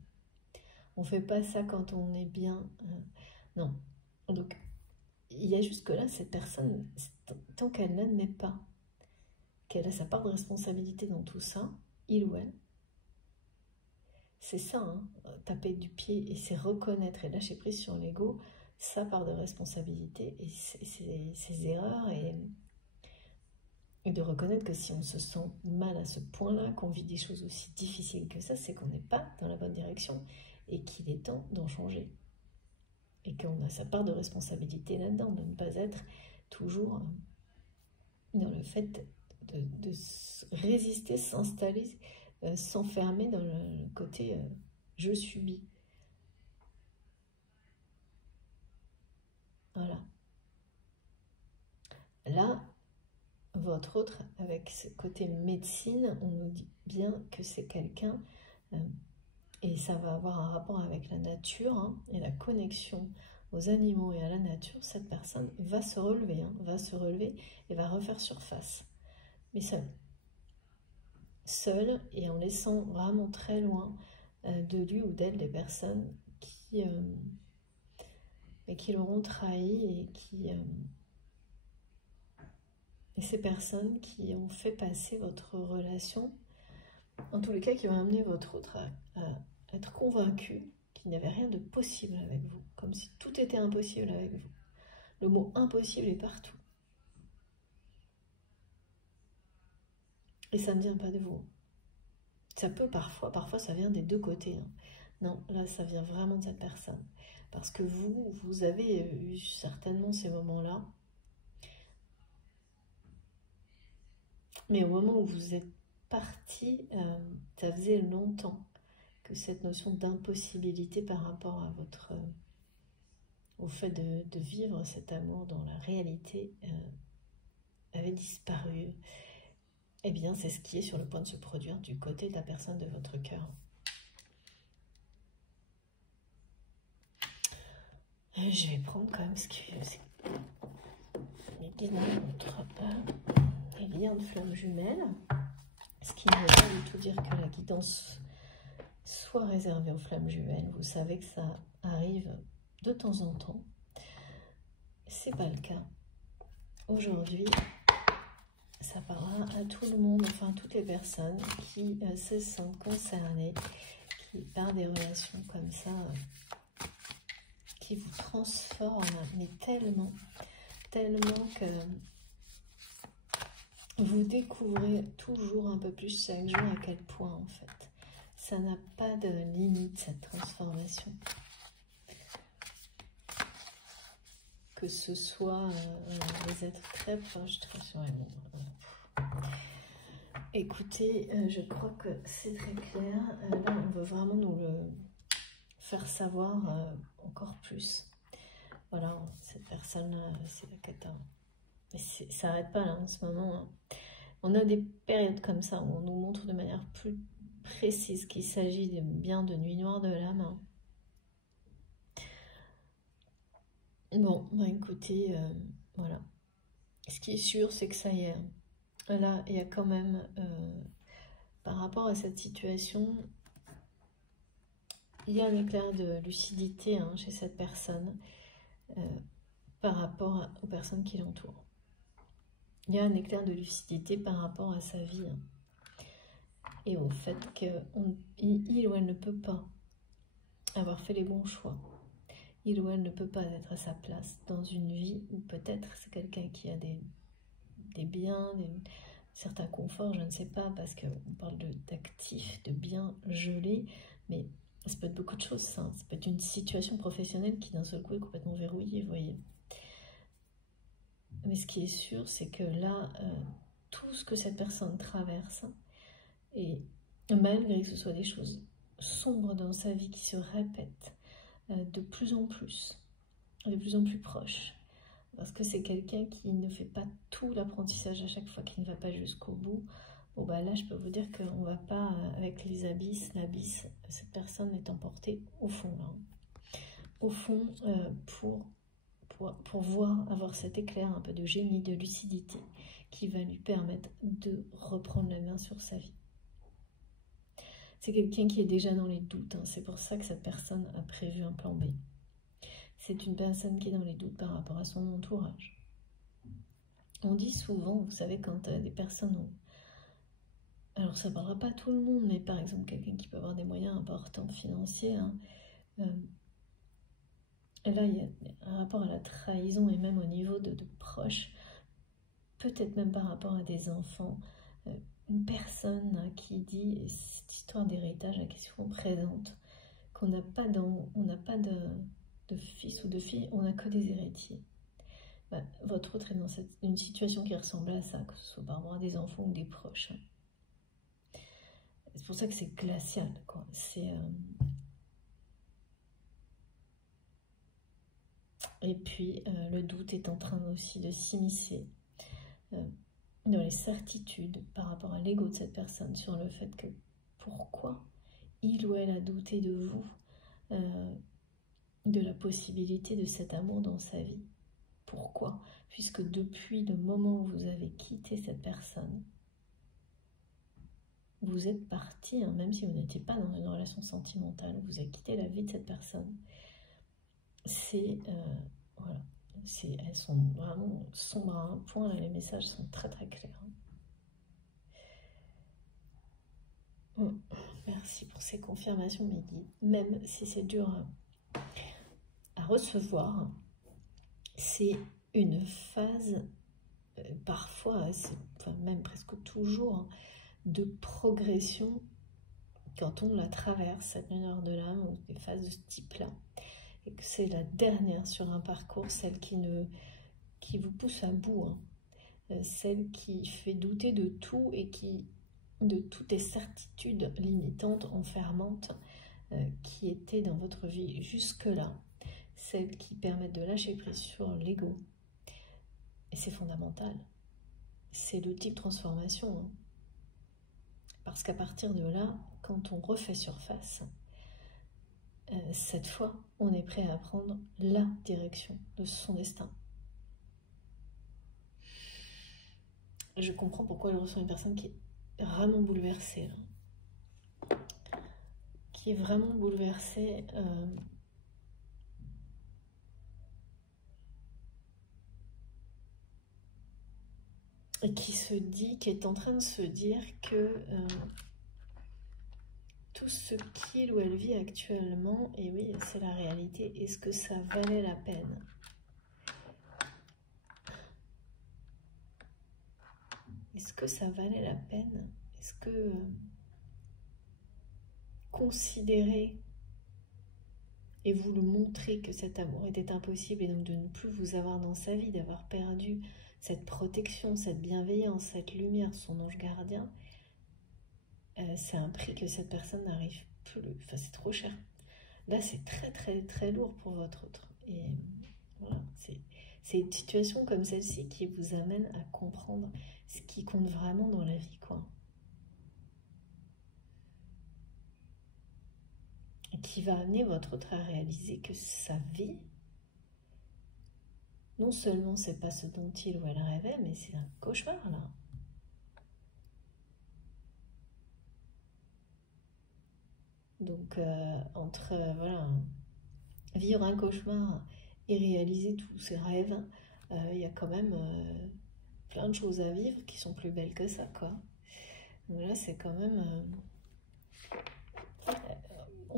On fait pas ça quand on est bien. Non. Donc il y a juste que là, cette personne, tant qu'elle n'admet pas qu'elle a sa part de responsabilité dans tout ça, il ou elle, c'est ça, hein, taper du pied et c'est reconnaître et lâcher prise sur l'ego, sa part de responsabilité et ses erreurs et de reconnaître que si on se sent mal à ce point-là, qu'on vit des choses aussi difficiles que ça, c'est qu'on n'est pas dans la bonne direction et qu'il est temps d'en changer. Et qu'on a sa part de responsabilité là-dedans, de ne pas être toujours dans le fait de résister, s'installer, s'enfermer dans le côté je subis. Voilà. Là, votre autre, avec ce côté médecine, on nous dit bien que c'est quelqu'un, et ça va avoir un rapport avec la nature hein, et la connexion aux animaux et à la nature. Cette personne va se relever, hein, et va refaire surface. Mais seul et en laissant vraiment très loin de lui ou d'elle des personnes qui l'auront trahi et ces personnes qui ont fait passer votre relation, en tous les cas qui ont amené votre autre à être convaincu qu'il n'y avait rien de possible avec vous, comme si tout était impossible avec vous. Le mot impossible est partout. Et ça ne vient pas de vous. Ça peut parfois ça vient des deux côtés. Hein. Non, là ça vient vraiment de cette personne. Parce que vous avez eu certainement ces moments-là. Mais au moment où vous êtes parti, ça faisait longtemps que cette notion d'impossibilité par rapport à au fait de vivre cet amour dans la réalité avait disparu. Eh bien, c'est ce qui est sur le point de se produire du côté de la personne de votre cœur. Je vais prendre quand même ce qui les guides montrent les liens de flammes jumelles, ce qui ne veut pas du tout dire que la guidance soit réservée aux flammes jumelles. Vous savez que ça arrive de temps en temps. C'est pas le cas. Aujourd'hui, ça parlera à tout le monde, enfin toutes les personnes qui se sentent concernées, qui par des relations comme ça, qui vous transforment, mais tellement que vous découvrez toujours un peu plus chaque jour à quel point en fait ça n'a pas de limite cette transformation. Que ce soit des êtres très proches, très sur les mondes. Écoutez, je crois que c'est très clair. Là, on veut vraiment nous le faire savoir encore plus. Voilà, cette personne-là, c'est la cata. Mais ça n'arrête pas là en ce moment. Hein. On a des périodes comme ça où on nous montre de manière plus précise qu'il s'agit bien de nuit noire de l'âme. Hein. Bon, bah écoutez, voilà. Ce qui est sûr, c'est que ça y est. Là, il y a quand même, par rapport à cette situation, il y a un éclair de lucidité hein, chez cette personne par rapport aux personnes qui l'entourent. Il y a un éclair de lucidité par rapport à sa vie hein, et au fait qu'il ou elle ne peut pas avoir fait les bons choix. Il ou elle ne peut pas être à sa place dans une vie où peut-être c'est quelqu'un qui a des biens, certains conforts, je ne sais pas, parce qu'on parle d'actifs, de biens gelés, mais ça peut être beaucoup de choses, ça peut être une situation professionnelle qui d'un seul coup est complètement verrouillée, vous voyez. Mais ce qui est sûr, c'est que là, tout ce que cette personne traverse, et malgré que ce soit des choses sombres dans sa vie qui se répètent de plus en plus proches, parce que c'est quelqu'un qui ne fait pas tout l'apprentissage à chaque fois, qui ne va pas jusqu'au bout. Bon bah là je peux vous dire qu'on ne va pas avec les abysses, l'abysse, cette personne est emportée au fond là. Au fond pour voir, avoir cet éclair un peu de génie, de lucidité qui va lui permettre de reprendre la main sur sa vie. C'est quelqu'un qui est déjà dans les doutes, hein. C'est pour ça que cette personne a prévu un plan B. C'est une personne qui est dans les doutes par rapport à son entourage. On dit souvent, vous savez, quand des personnes ont... Alors ça ne parlera pas à tout le monde, mais par exemple quelqu'un qui peut avoir des moyens importants financiers, hein, et là il y a un rapport à la trahison et même au niveau de proches, peut-être même par rapport à des enfants, une personne qui dit, cette histoire d'héritage qui se font présente, qu'on n'a pas de fils ou de fille, on n'a que des héritiers. Bah, votre autre est dans une situation qui ressemble à ça, que ce soit par rapport à des enfants ou des proches. C'est pour ça que c'est glacial, quoi. Et puis, le doute est en train aussi de s'immiscer dans les certitudes par rapport à l'ego de cette personne sur le fait que pourquoi il ou elle a douté de vous, de la possibilité de cet amour dans sa vie. Pourquoi? Puisque depuis le moment où vous avez quitté cette personne, vous êtes parti, hein, même si vous n'étiez pas dans une relation sentimentale, vous avez quitté la vie de cette personne. Voilà, elles sont vraiment sombres à un point, là, les messages sont très très clairs. Merci pour ces confirmations, mes guides. Même si c'est dur à recevoir, c'est une phase, parfois, enfin, même presque toujours, de progression quand on la traverse, cette lumière de l'âme, ou des phases de ce type-là. Et que c'est la dernière sur un parcours, celle qui vous pousse à bout, hein. Celle qui fait douter de tout et de toutes les certitudes limitantes, enfermantes, qui étaient dans votre vie jusque-là. Celles qui permettent de lâcher prise sur l'ego. Et c'est fondamental. C'est l'outil de transformation, hein. Parce qu'à partir de là, quand on refait surface, cette fois, on est prêt à prendre la direction de son destin. Je comprends pourquoi je ressens une personne qui est vraiment bouleversée. Qui est vraiment bouleversée. Et qui est en train de se dire que tout ce qu'il ou elle vit actuellement, et oui, c'est la réalité, est-ce que ça valait la peine? Est-ce que ça valait la peine? Est-ce que considérer et vous le montrer que cet amour était impossible et donc de ne plus vous avoir dans sa vie, d'avoir perdu cette protection, cette bienveillance, cette lumière, son ange gardien, c'est un prix que cette personne n'arrive plus. Enfin, c'est trop cher. Là, c'est très, très, très lourd pour votre autre. Et voilà, c'est une situation comme celle-ci qui vous amène à comprendre ce qui compte vraiment dans la vie, quoi. Et qui va amener votre autre à réaliser que sa vie, non seulement c'est pas ce dont il ou elle rêvait, mais c'est un cauchemar, là. Donc, entre voilà, vivre un cauchemar et réaliser tous ses rêves, il y a quand même plein de choses à vivre qui sont plus belles que ça, quoi. Donc là, c'est quand même...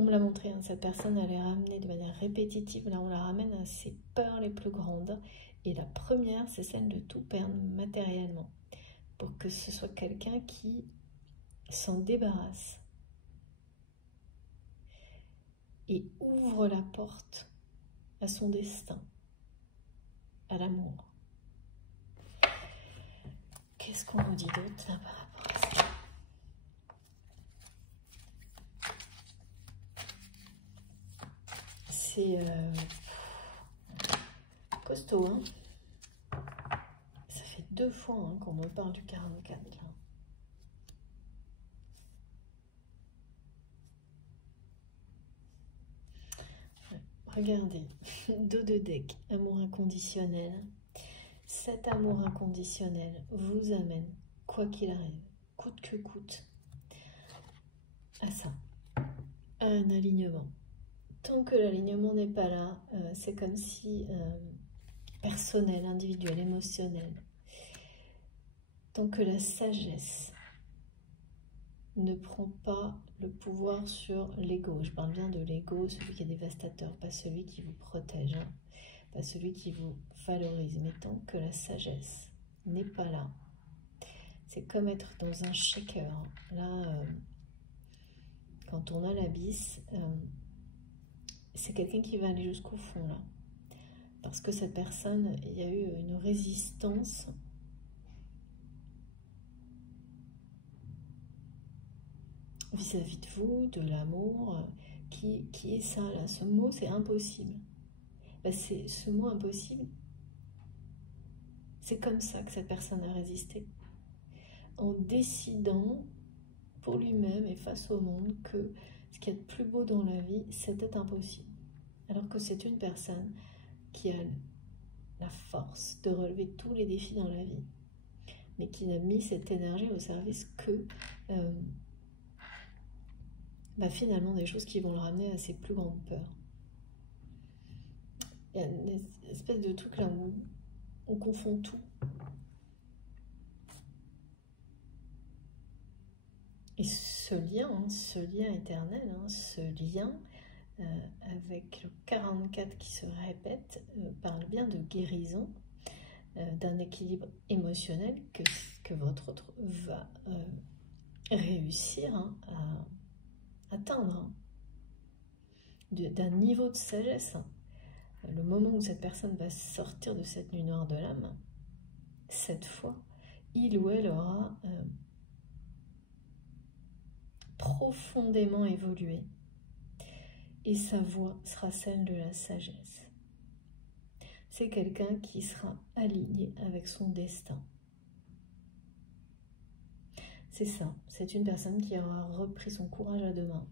on me l'a montré, hein, cette personne, elle est ramenée de manière répétitive. Là, on la ramène à ses peurs les plus grandes. Et la première, c'est celle de tout perdre matériellement. Pour que ce soit quelqu'un qui s'en débarrasse. Et ouvre la porte à son destin, à l'amour. Qu'est-ce qu'on nous dit d'autre là par rapport à ça? C'est costaud, hein? Ça fait 2 fois hein, qu'on me parle du 44 là. Regardez, dos de deck, amour inconditionnel. Cet amour inconditionnel vous amène, quoi qu'il arrive, coûte que coûte, à ça, à un alignement. Tant que l'alignement n'est pas là, c'est comme si personnel, individuel, émotionnel, tant que la sagesse ne prend pas le pouvoir sur l'ego. Je parle bien de l'ego, celui qui est dévastateur, pas celui qui vous protège, hein, pas celui qui vous valorise. Mais tant que la sagesse n'est pas là, c'est comme être dans un shaker. Là, quand on a l'abysse, c'est quelqu'un qui va aller jusqu'au fond, là. Parce que cette personne, il y a eu une résistance vis-à-vis de vous, de l'amour, qui est ça, là. Ce mot, c'est impossible. Ben, ce mot impossible, c'est comme ça que cette personne a résisté. En décidant pour lui-même et face au monde que ce qu'il y a de plus beau dans la vie, c'était impossible. Alors que c'est une personne qui a la force de relever tous les défis dans la vie, mais qui n'a mis cette énergie au service que finalement des choses qui vont le ramener à ses plus grandes peurs. Il y a une espèce de truc là où on confond tout. Et ce lien éternel, hein, ce lien avec le 44 qui se répète, parle bien de guérison, d'un équilibre émotionnel que votre autre va réussir hein, à atteindre, hein, d'un niveau de sagesse. Hein. Le moment où cette personne va sortir de cette nuit noire de l'âme, cette fois, il ou elle aura profondément évolué et sa voix sera celle de la sagesse. C'est quelqu'un qui sera aligné avec son destin. C'est ça, c'est une personne qui aura repris son courage à deux mains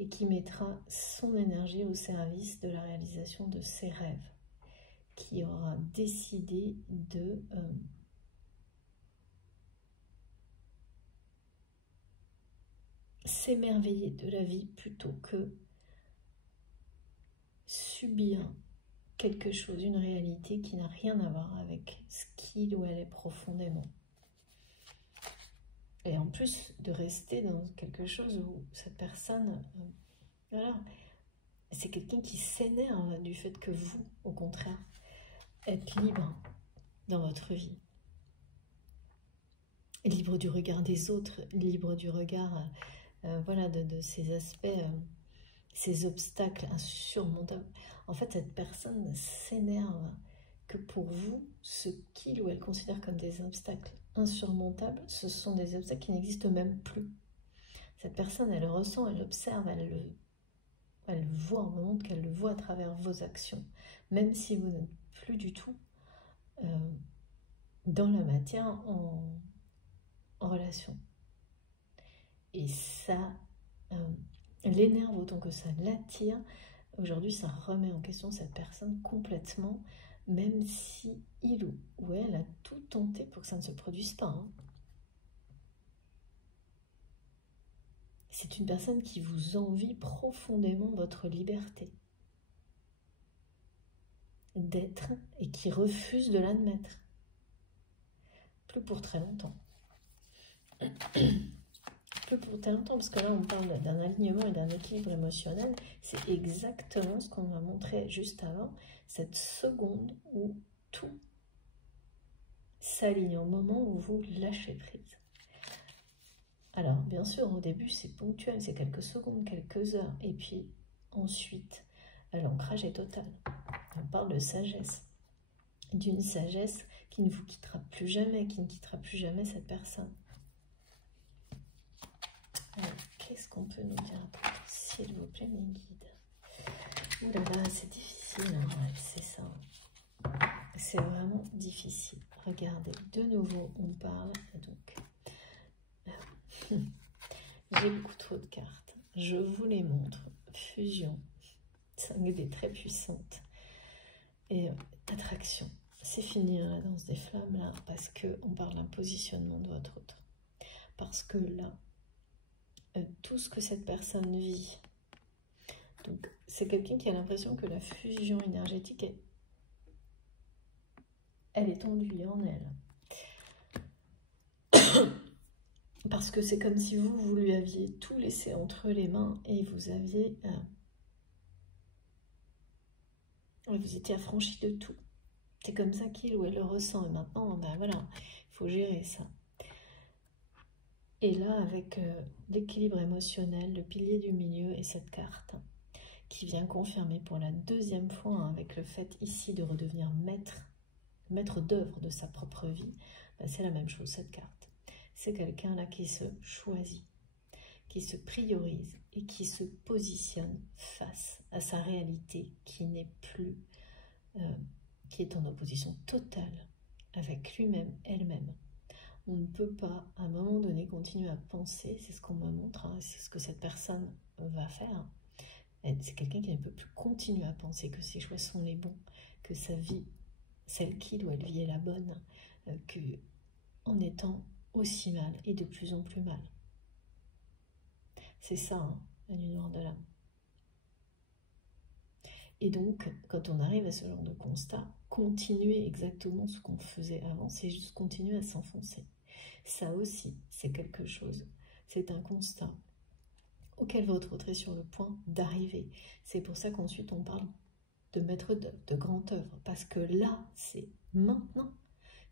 et qui mettra son énergie au service de la réalisation de ses rêves, qui aura décidé de s'émerveiller de la vie plutôt que subir quelque chose, une réalité qui n'a rien à voir avec ce qu'il ou elle est profondément. Et en plus de rester dans quelque chose où cette personne, voilà, c'est quelqu'un qui s'énerve du fait que vous, au contraire, êtes libre dans votre vie. Libre du regard des autres, libre du regard voilà, de ces aspects, ces obstacles insurmontables. En fait, cette personne s'énerve que pour vous, ce qu'il ou elle considère comme des obstacles insurmontables, ce sont des obstacles qui n'existent même plus. Cette personne, elle le ressent, elle l'observe, elle le voit au moment qu'elle le voit à travers vos actions, même si vous n'êtes plus du tout dans la matière en relation. Et ça l'énerve autant que ça l'attire. Aujourd'hui, ça remet en question cette personne complètement, même si il ou elle a tout tenté pour que ça ne se produise pas. Hein. C'est une personne qui vous envie profondément votre liberté d'être et qui refuse de l'admettre. Plus pour très longtemps. que pour très longtemps, parce que là on parle d'un alignement et d'un équilibre émotionnel, c'est exactement ce qu'on m'a montré juste avant, cette seconde où tout s'aligne au moment où vous lâchez prise. Alors bien sûr au début c'est ponctuel, c'est quelques secondes, quelques heures, et puis ensuite l'ancrage est total. On parle de sagesse, d'une sagesse qui ne vous quittera plus jamais, qui ne quittera plus jamais cette personne. Alors, qu'est-ce qu'on peut nous dire après, s'il vous plaît, mes guides? Ouh là là, c'est difficile, hein, ouais, c'est ça. C'est vraiment difficile. Regardez, de nouveau, on parle, donc... J'ai beaucoup trop de cartes. Je vous les montre. Fusion, 5D très puissante. Et attraction. C'est fini hein, la danse des flammes, là, parce qu'on parle d'un positionnement de votre autre. Parce que là, tout ce que cette personne vit, donc c'est quelqu'un qui a l'impression que la fusion énergétique, elle est tendue en elle. Parce que c'est comme si vous lui aviez tout laissé entre les mains et vous aviez... vous étiez affranchi de tout. C'est comme ça qu'il ou elle le ressent. Et maintenant, ben voilà, il faut gérer ça. Et là, avec l'équilibre émotionnel, le pilier du milieu et cette carte qui vient confirmer pour la deuxième fois, hein, avec le fait ici de redevenir maître d'œuvre de sa propre vie, ben c'est la même chose, cette carte. C'est quelqu'un là qui se choisit, qui se priorise et qui se positionne face à sa réalité qui n'est plus, qui est en opposition totale avec lui-même, elle-même. On ne peut pas, à un moment donné, continuer à penser, c'est ce qu'on me montre, hein, c'est ce que cette personne va faire. C'est quelqu'un qui ne peut plus continuer à penser que ses choix sont les bons, que sa vie, celle qu'il ou elle vit est la bonne, que en étant aussi mal et de plus en plus mal. C'est ça, hein, la nuit noire de l'âme. Et donc, quand on arrive à ce genre de constat, continuer exactement ce qu'on faisait avant, c'est juste continuer à s'enfoncer. Ça aussi, c'est quelque chose. C'est un constat auquel votre autre est sur le point d'arriver. C'est pour ça qu'ensuite on parle de maître d'œuvre, de grande œuvre, parce que là, c'est maintenant.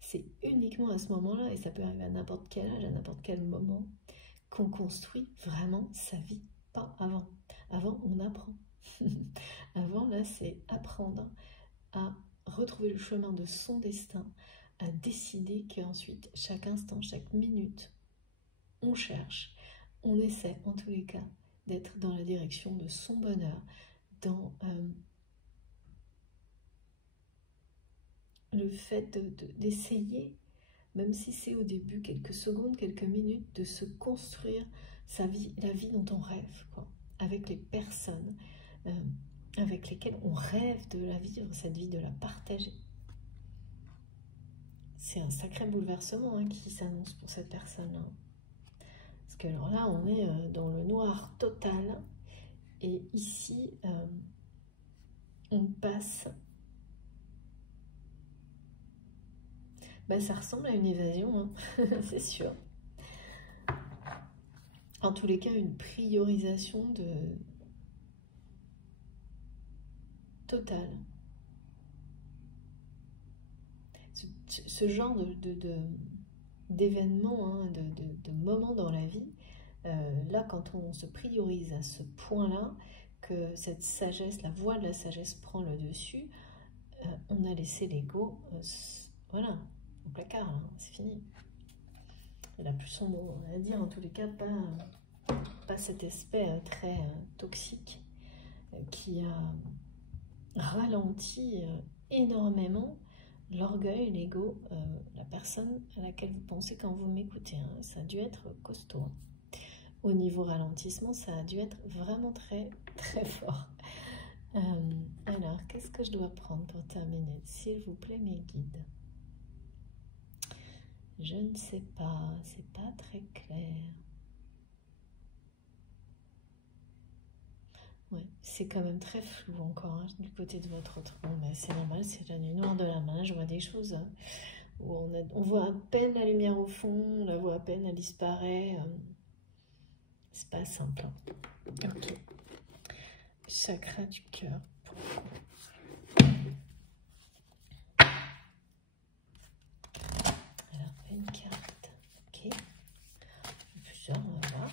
C'est uniquement à ce moment-là, et ça peut arriver à n'importe quel âge, à n'importe quel moment, qu'on construit vraiment sa vie, pas avant. Avant, on apprend. Avant, là, c'est apprendre à retrouver le chemin de son destin, à décider qu'ensuite, chaque instant, chaque minute, on cherche, on essaie en tous les cas d'être dans la direction de son bonheur, dans le fait d'essayer, même si c'est au début, quelques secondes, quelques minutes, de se construire sa vie, la vie dont on rêve, quoi, avec les personnes avec lesquelles on rêve de la vivre, cette vie, de la partager. C'est un sacré bouleversement hein, qui s'annonce pour cette personne-là. Parce que alors là, on est dans le noir total. Et ici, on passe... Ben, ça ressemble à une évasion, hein, c'est sûr. En tous les cas, une priorisation totale. Ce genre d'événements, hein, de moments dans la vie, là, quand on se priorise à ce point-là, que cette sagesse, la voie de la sagesse prend le dessus, on a laissé l'ego, voilà, au placard, hein, c'est fini. Il n'a plus son mot à dire, en tous les cas, pas cet aspect très toxique qui a ralenti énormément l'orgueil, l'ego, la personne à laquelle vous pensez quand vous m'écoutez. Hein. Ça a dû être costaud. Hein. Au niveau ralentissement, ça a dû être vraiment très, très fort. Alors, qu'est-ce que je dois prendre pour terminer? S'il vous plaît, mes guides. Je ne sais pas, c'est pas très clair. Ouais, c'est quand même très flou encore hein, du côté de votre autre. Bon, ben, c'est normal, c'est la nuit noire de la main. Je vois des choses hein, où on voit à peine la lumière au fond, on la voit à peine, elle disparaît. C'est pas simple. Hein. Ok. Chakra du cœur. Alors, une carte. Ok. Plusieurs, on va voir.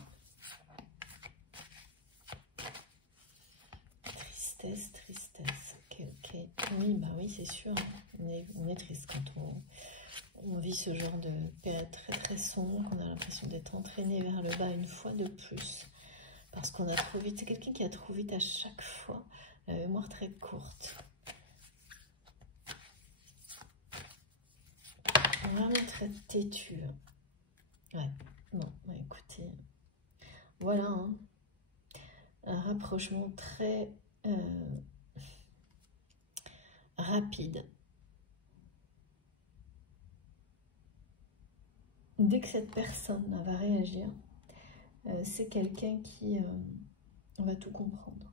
Tristesse, tristesse. Ok, ok. Oui, bah oui, c'est sûr. On est triste quand on vit ce genre de période très très sombre, qu'on a l'impression d'être entraîné vers le bas une fois de plus. Parce qu'on a trop vite. C'est quelqu'un qui a trop vite à chaque fois. La mémoire très courte. Vraiment très têtu. Ouais, bon, bah écoutez. Voilà, hein. Un rapprochement très rapide. Dès que cette personne va réagir, c'est quelqu'un qui va tout comprendre.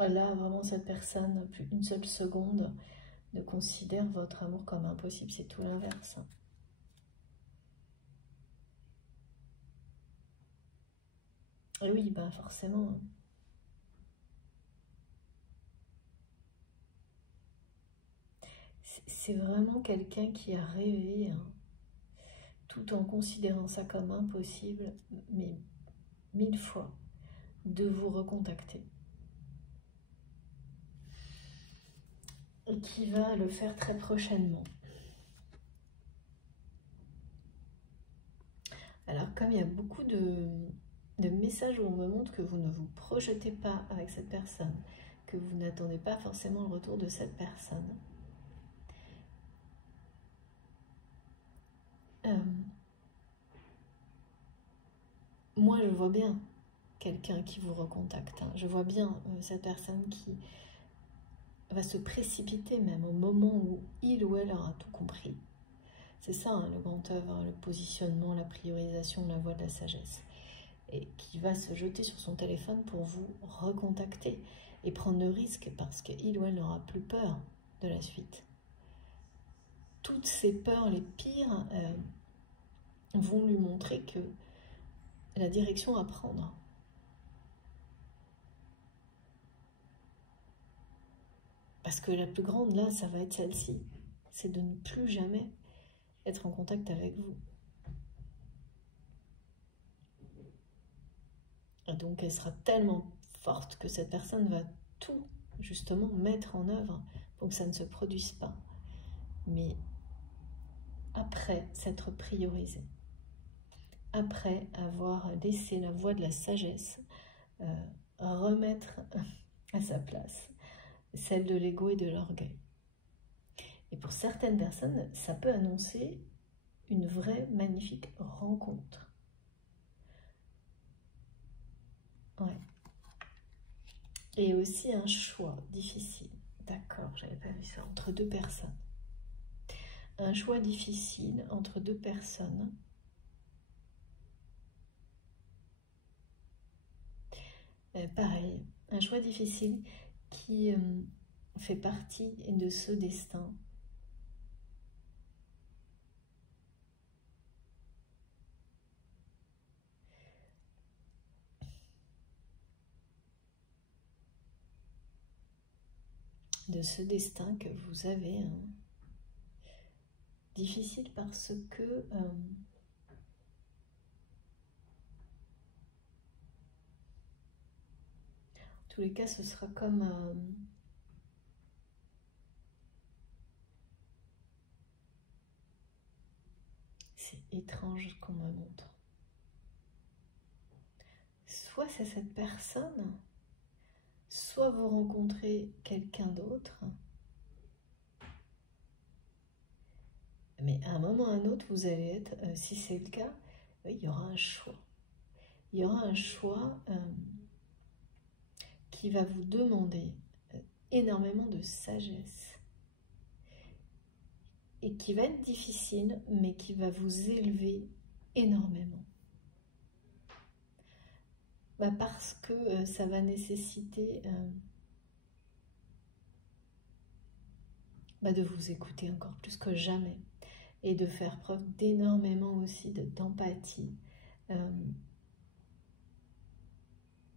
Là, vraiment, cette personne, plus une seule seconde, ne considère votre amour comme impossible. C'est tout l'inverse. Et oui, bah forcément. C'est vraiment quelqu'un qui a rêvé, hein, tout en considérant ça comme impossible, mais 1000 fois, de vous recontacter. Et qui va le faire très prochainement. Alors, comme il y a beaucoup de messages où on me montre que vous ne vous projetez pas avec cette personne, que vous n'attendez pas forcément le retour de cette personne, moi je vois bien quelqu'un qui vous recontacte. Hein. Je vois bien cette personne qui va se précipiter même au moment où il ou elle aura tout compris. C'est ça, hein, le grand œuvre, hein, le positionnement, la priorisation, la voie de la sagesse. Et qui va se jeter sur son téléphone pour vous recontacter et prendre le risque parce qu'il ou elle n'aura plus peur de la suite. Toutes ces peurs, les pires, vont lui montrer que la direction à prendre. Parce que la plus grande, là, ça va être celle-ci. C'est de ne plus jamais être en contact avec vous. Et donc, elle sera tellement forte que cette personne va tout, justement, mettre en œuvre pour que ça ne se produise pas. Mais après s'être priorisé, après avoir laissé la voie de la sagesse remettre à sa place celle de l'ego et de l'orgueil. Et pour certaines personnes, ça peut annoncer une vraie magnifique rencontre. Ouais. Et aussi un choix difficile. D'accord, j'avais pas vu ça. Entre deux personnes. Un choix difficile entre deux personnes. Pareil, un choix difficile qui fait partie de ce destin. De ce destin que vous avez. Hein. Difficile parce que en tous les cas, ce sera comme c'est étrange ce qu'on me montre. Soit c'est cette personne, soit vous rencontrez quelqu'un d'autre, mais à un moment ou à un autre, vous allez être, si c'est le cas, il y aura un choix. Il y aura un choix qui va vous demander énormément de sagesse et qui va être difficile, mais qui va vous élever énormément. Bah parce que ça va nécessiter de vous écouter encore plus que jamais et de faire preuve d'énormément aussi d'empathie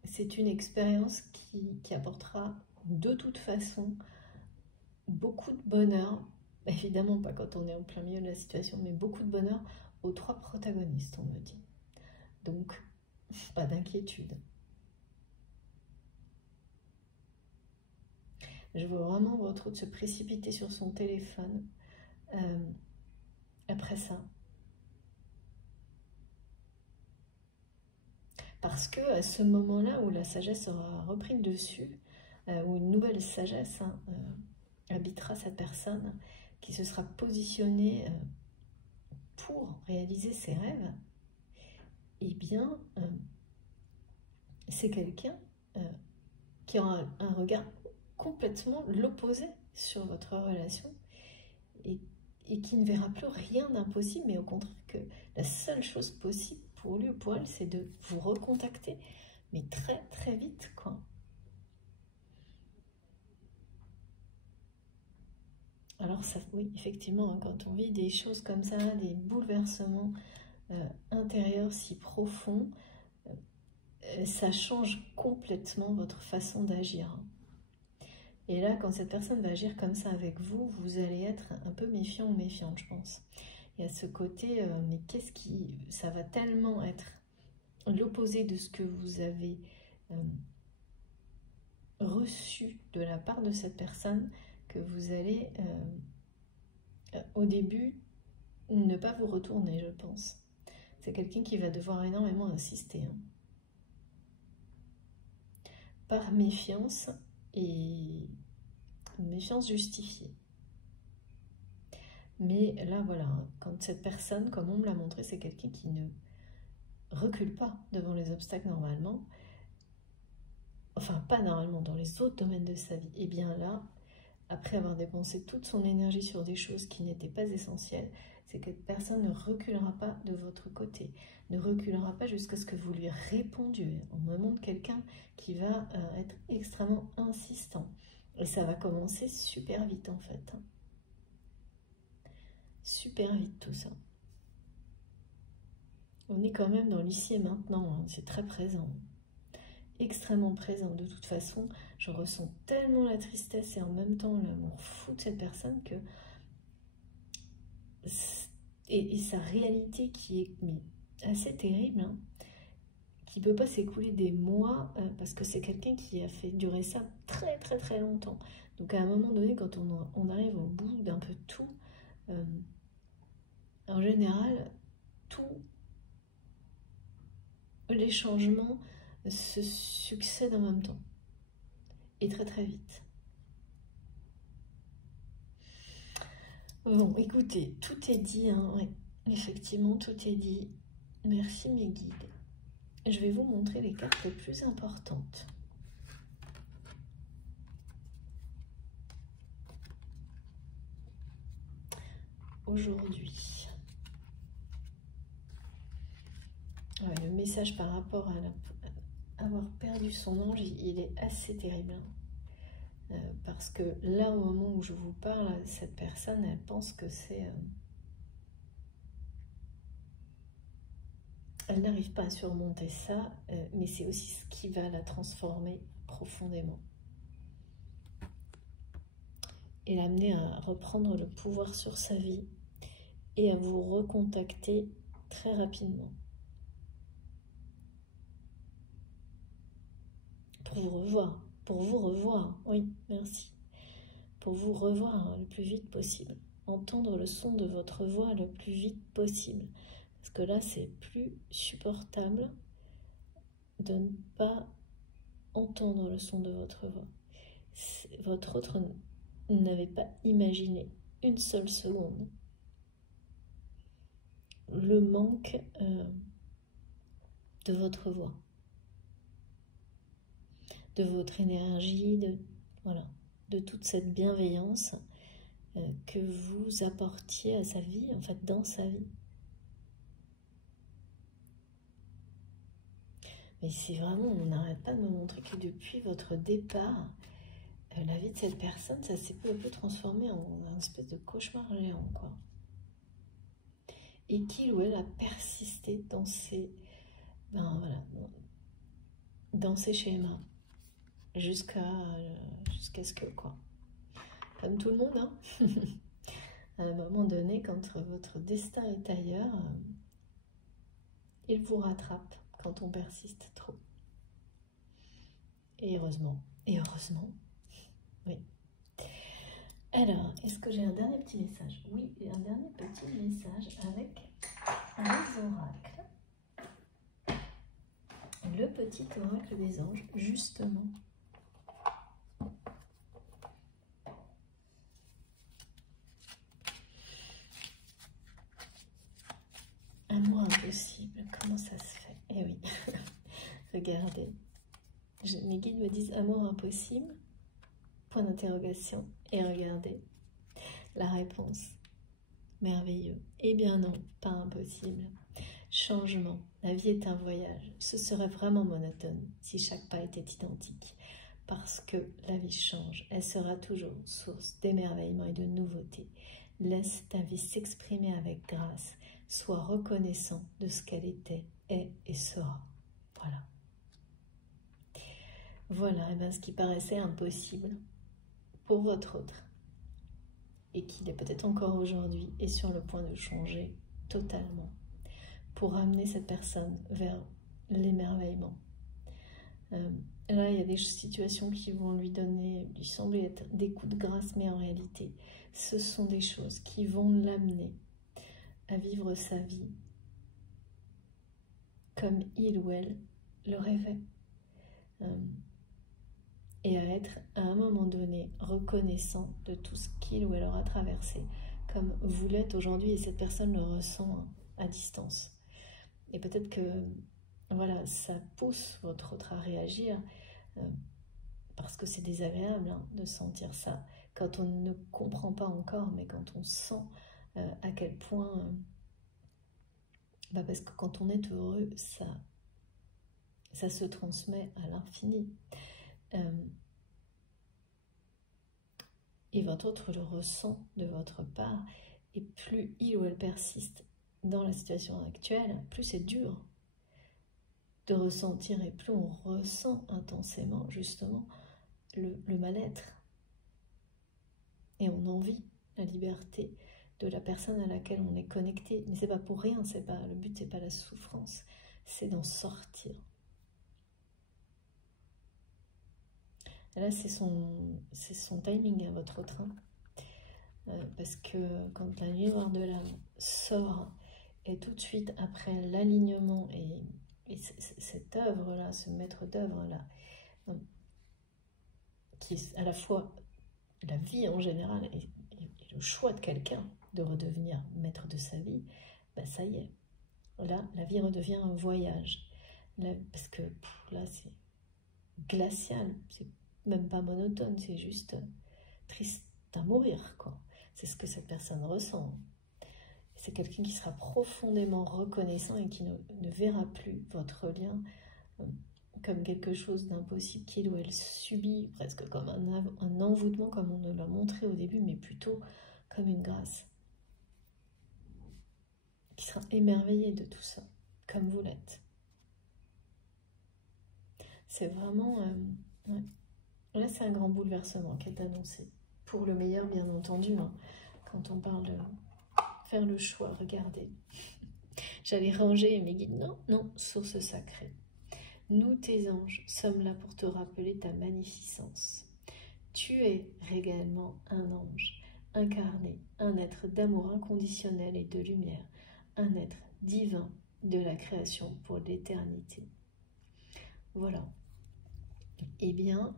C'est une expérience qui apportera de toute façon beaucoup de bonheur, évidemment pas quand on est en plein milieu de la situation, mais beaucoup de bonheur aux 3 protagonistes, on me dit. Donc, pas d'inquiétude. Je vois vraiment votre autre se précipiter sur son téléphone après ça. Parce que à ce moment-là où la sagesse aura repris le dessus, où une nouvelle sagesse habitera cette personne qui se sera positionnée pour réaliser ses rêves, eh bien, c'est quelqu'un qui aura un regard complètement l'opposé sur votre relation et qui ne verra plus rien d'impossible, mais au contraire que la seule chose possible pour lui ou pour elle, c'est de vous recontacter, mais très très vite, quoi. Alors ça, oui, effectivement, hein, quand on vit des choses comme ça, des bouleversements intérieurs si profonds, ça change complètement votre façon d'agir. Et là, quand cette personne va agir comme ça avec vous, vous allez être un peu méfiant ou méfiante, je pense. Il y a ce côté, mais qu'est-ce qui... Ça va tellement être l'opposé de ce que vous avez reçu de la part de cette personne que vous allez, au début, ne pas vous retourner, je pense. C'est quelqu'un qui va devoir énormément insister. Hein. Par méfiance et une méfiance justifiée. Mais là, voilà, quand cette personne, comme on me l'a montré, c'est quelqu'un qui ne recule pas devant les obstacles normalement, enfin pas normalement, dans les autres domaines de sa vie, et bien là, après avoir dépensé toute son énergie sur des choses qui n'étaient pas essentielles, c'est que cette personne ne reculera pas de votre côté, ne reculera pas jusqu'à ce que vous lui répondiez. On me montre quelqu'un qui va être extrêmement insistant. Et ça va commencer super vite en fait. Super vite tout ça. On est quand même dans l'ici et maintenant, hein. C'est très présent. Extrêmement présent. De toute façon, je ressens tellement la tristesse et en même temps l'amour fou de cette personne que... Et sa réalité qui est assez terrible, hein, qui ne peut pas s'écouler des mois, parce que c'est quelqu'un qui a fait durer ça très très très longtemps. Donc à un moment donné, quand on arrive au bout d'un peu tout, en général, tous les changements se succèdent en même temps. Et très très vite. Bon, écoutez, tout est dit, hein, ouais. Effectivement, tout est dit. Merci mes guides. Je vais vous montrer les cartes les plus importantes. Aujourd'hui. Ouais, le message par rapport à avoir perdu son ange, il est assez terrible. Hein. Parce que là, au moment où je vous parle, cette personne, elle pense que c'est... elle n'arrive pas à surmonter ça, mais c'est aussi ce qui va la transformer profondément. Et l'amener à reprendre le pouvoir sur sa vie et à vous recontacter très rapidement. Pour vous revoir, oui, merci. Pour vous revoir le plus vite possible. Entendre le son de votre voix le plus vite possible. Parce que là, c'est plus supportable de ne pas entendre le son de votre voix. Votre autre n'avait pas imaginé une seule seconde le manque de votre voix, de votre énergie, voilà, de toute cette bienveillance que vous apportiez à sa vie, en fait, dans sa vie. Mais c'est vraiment, on n'arrête pas de me montrer que depuis votre départ, la vie de cette personne, ça s'est peu à peu transformé en une espèce de cauchemar géant, quoi. Et qu'il ou elle a persisté dans ces ben voilà, dans ces schémas, jusqu'à ce que, quoi, comme tout le monde, hein, à un moment donné, quand votre destin est ailleurs, il vous rattrape quand on persiste trop. Et heureusement, oui. Alors, est-ce que j'ai un dernier petit message? Oui, un dernier petit message avec les oracles. Le petit oracle des anges, justement. Amour impossible, comment ça se fait? Eh oui, regardez. Mes guides me disent amour impossible, point d'interrogation, et regardez la réponse. Merveilleux. Eh bien non, pas impossible. Changement. La vie est un voyage. Ce serait vraiment monotone si chaque pas était identique. Parce que la vie change. Elle sera toujours source d'émerveillement et de nouveauté. Laisse ta vie s'exprimer avec grâce. Sois reconnaissant de ce qu'elle était, est et sera. Voilà. Voilà, et bien ce qui paraissait impossible pour votre autre, et qu'il est peut-être encore aujourd'hui, est sur le point de changer totalement, pour amener cette personne vers l'émerveillement. Là, il y a des situations qui vont lui sembler être des coups de grâce, mais en réalité, ce sont des choses qui vont l'amener à vivre sa vie comme il ou elle le rêvait. Et à être, à un moment donné, reconnaissant de tout ce qu'il ou elle aura traversé, comme vous l'êtes aujourd'hui, et cette personne le ressent à distance. Et peut-être que voilà, ça pousse votre autre à réagir, parce que c'est désagréable hein, de sentir ça, quand on ne comprend pas encore, mais quand on sent à quel point... parce que quand on est heureux, ça se transmet à l'infini. Et votre autre le ressent de votre part, et plus il ou elle persiste dans la situation actuelle, plus c'est dur de ressentir, et plus on ressent intensément justement le mal-être. Et on envie la liberté de la personne à laquelle on est connecté. Mais c'est pas pour rien, le but c'est pas la souffrance, c'est d'en sortir. Et là c'est son timing à votre autre. Parce que quand la nuit noire de l'âme sort, et tout de suite après l'alignement et cette œuvre-là, ce maître d'œuvre-là, qui est à la fois la vie en général et le choix de quelqu'un de redevenir maître de sa vie, ça y est. Là, la vie redevient un voyage. Là, parce que là, c'est glacial, c'est même pas monotone, c'est juste triste à mourir, quoi. C'est ce que cette personne ressent. C'est quelqu'un qui sera profondément reconnaissant et qui ne verra plus votre lien comme quelque chose d'impossible qu'il ou elle subit, presque comme un envoûtement, comme on nous l'a montré au début, mais plutôt comme une grâce. Qui sera émerveillé de tout ça, comme vous l'êtes. C'est vraiment... ouais. Là, c'est un grand bouleversement qui est annoncé. Pour le meilleur, bien entendu, hein, quand on parle de faire le choix, regardez. J'allais ranger mes guides. Non, non, source sacrée. Nous, tes anges, sommes là pour te rappeler ta magnificence. Tu es réellement un ange, incarné, un être d'amour inconditionnel et de lumière, un être divin de la création pour l'éternité. Voilà. Eh bien,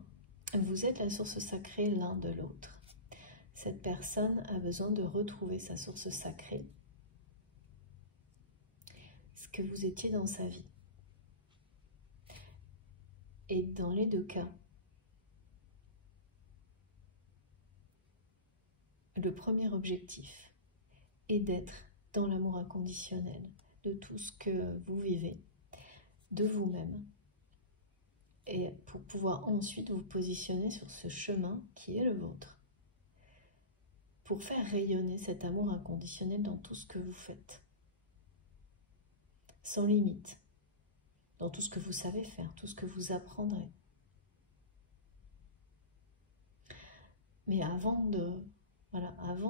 vous êtes la source sacrée l'un de l'autre. Cette personne a besoin de retrouver sa source sacrée, ce que vous étiez dans sa vie. Et dans les deux cas, le premier objectif est d'être dans l'amour inconditionnel de tout ce que vous vivez, de vous-même, et pour pouvoir ensuite vous positionner sur ce chemin qui est le vôtre, pour faire rayonner cet amour inconditionnel dans tout ce que vous faites, sans limite, dans tout ce que vous savez faire, tout ce que vous apprendrez. Mais avant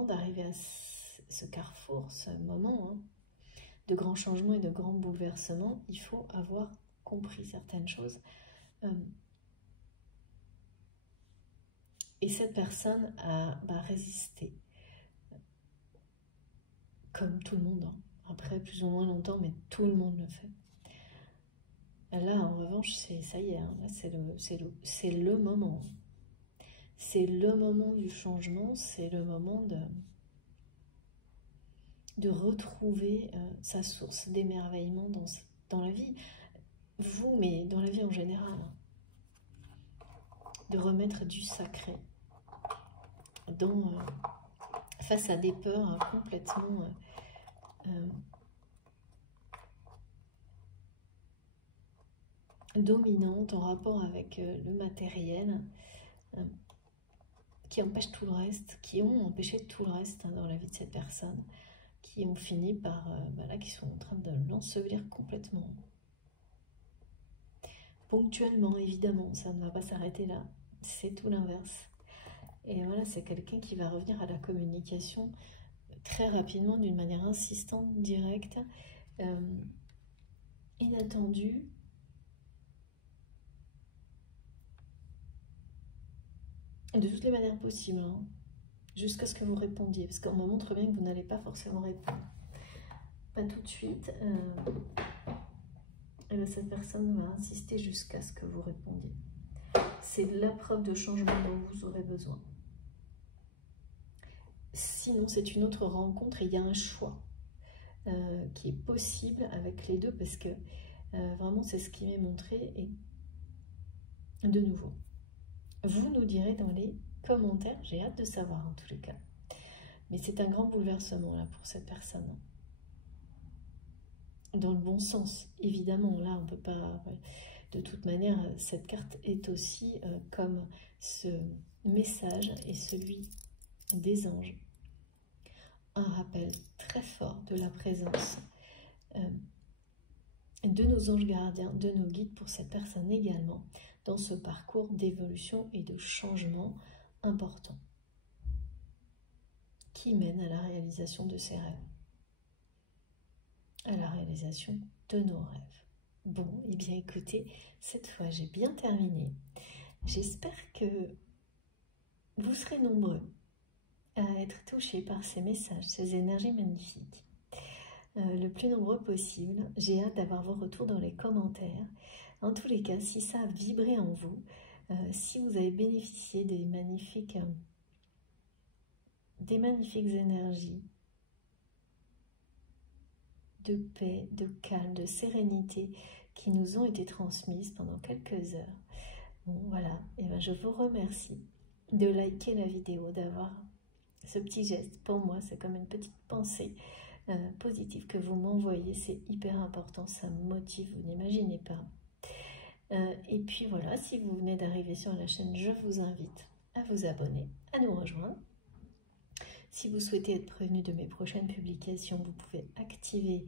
d'arriver à ce carrefour, ce moment hein, de grands changements et de grands bouleversements, il faut avoir compris certaines choses. Et cette personne a résisté, comme tout le monde. Hein. Après, plus ou moins longtemps, mais tout le monde le fait. Là, en revanche, ça y est, hein, c'est le moment. C'est le moment du changement, c'est le moment de retrouver sa source d'émerveillement dans la vie. Vous, mais dans la vie en général. Hein. De remettre du sacré face à des peurs complètement dominantes en rapport avec le matériel, qui empêchent tout le reste, qui ont empêché tout le reste hein, dans la vie de cette personne, qui ont fini par, qui sont en train de l'ensevelir complètement. Ponctuellement, évidemment, ça ne va pas s'arrêter là, c'est tout l'inverse. Et voilà, c'est quelqu'un qui va revenir à la communication très rapidement, d'une manière insistante, directe, inattendue. De toutes les manières possibles, hein, jusqu'à ce que vous répondiez, parce qu'on me montre bien que vous n'allez pas forcément répondre. Pas tout de suite. Et bien cette personne va insister jusqu'à ce que vous répondiez. C'est la preuve de changement dont vous aurez besoin. Sinon, c'est une autre rencontre et il y a un choix qui est possible avec les deux parce que vraiment, c'est ce qui m'est montré. Et de nouveau, vous nous direz dans les commentaires, j'ai hâte de savoir en tous les cas. Mais c'est un grand bouleversement là pour cette personne. Dans le bon sens, évidemment, là, on ne peut pas... De toute manière, cette carte est aussi comme ce message et celui des anges. Un rappel très fort de la présence de nos anges gardiens, de nos guides pour cette personne également, dans ce parcours d'évolution et de changement important qui mène à la réalisation de ses rêves, à la réalisation de nos rêves. Bon, et bien écoutez, cette fois j'ai bien terminé. J'espère que vous serez nombreux à être touchés par ces messages, ces énergies magnifiques. Le plus nombreux possible. J'ai hâte d'avoir vos retours dans les commentaires. En tous les cas, si ça a vibré en vous, si vous avez bénéficié des magnifiques énergies de paix, de calme, de sérénité qui nous ont été transmises pendant quelques heures. Bon, voilà, et bien je vous remercie de liker la vidéo, d'avoir ce petit geste. Pour moi, c'est comme une petite pensée positive que vous m'envoyez. C'est hyper important, ça me motive, vous n'imaginez pas. Et puis voilà, si vous venez d'arriver sur la chaîne, je vous invite à vous abonner, à nous rejoindre. Si vous souhaitez être prévenu de mes prochaines publications, vous pouvez activer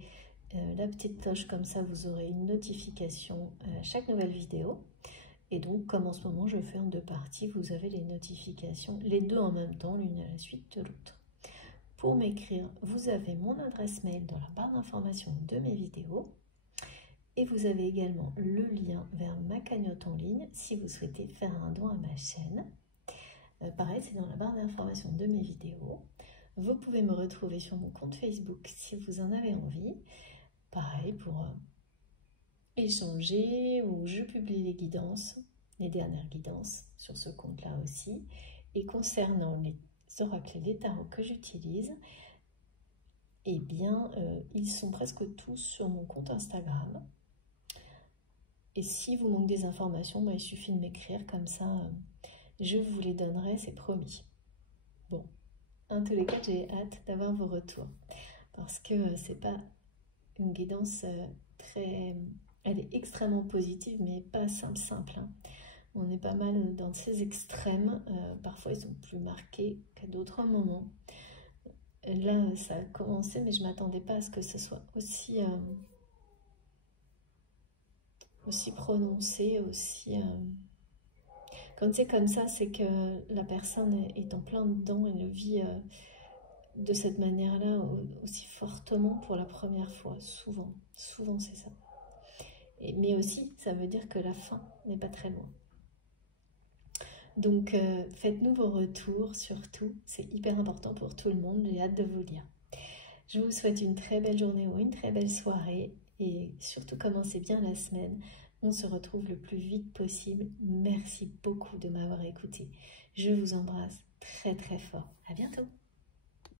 la petite cloche, comme ça vous aurez une notification à chaque nouvelle vidéo. Et donc, comme en ce moment je fais en deux parties, vous avez les notifications, les deux en même temps, l'une à la suite de l'autre. Pour m'écrire, vous avez mon adresse mail dans la barre d'information de mes vidéos. Et vous avez également le lien vers ma cagnotte en ligne si vous souhaitez faire un don à ma chaîne. Pareil, c'est dans la barre d'information de mes vidéos. Vous pouvez me retrouver sur mon compte Facebook si vous en avez envie. Pareil, pour échanger, où je publie les guidances, les dernières guidances sur ce compte-là aussi. Et concernant les oracles et les tarots que j'utilise, eh bien, ils sont presque tous sur mon compte Instagram. Et si vous manquez des informations, il suffit de m'écrire, comme ça, je vous les donnerai, c'est promis. Bon, en tous les cas, j'ai hâte d'avoir vos retours, parce que c'est pas une guidance très... Elle est extrêmement positive, mais pas simple. Hein. On est pas mal dans ces extrêmes, parfois ils sont plus marqués qu'à d'autres moments. Là, ça a commencé, mais je ne m'attendais pas à ce que ce soit aussi aussi prononcé, aussi... Quand c'est comme ça, c'est que la personne est en plein dedans et le vit de cette manière-là aussi fortement pour la première fois. Souvent, souvent c'est ça. Mais aussi, ça veut dire que la fin n'est pas très loin. Donc, faites-nous vos retours, surtout. C'est hyper important pour tout le monde. J'ai hâte de vous lire. Je vous souhaite une très belle journée ou une très belle soirée. Et surtout, commencez bien la semaine. On se retrouve le plus vite possible. Merci beaucoup de m'avoir écouté. Je vous embrasse très très fort. À bientôt.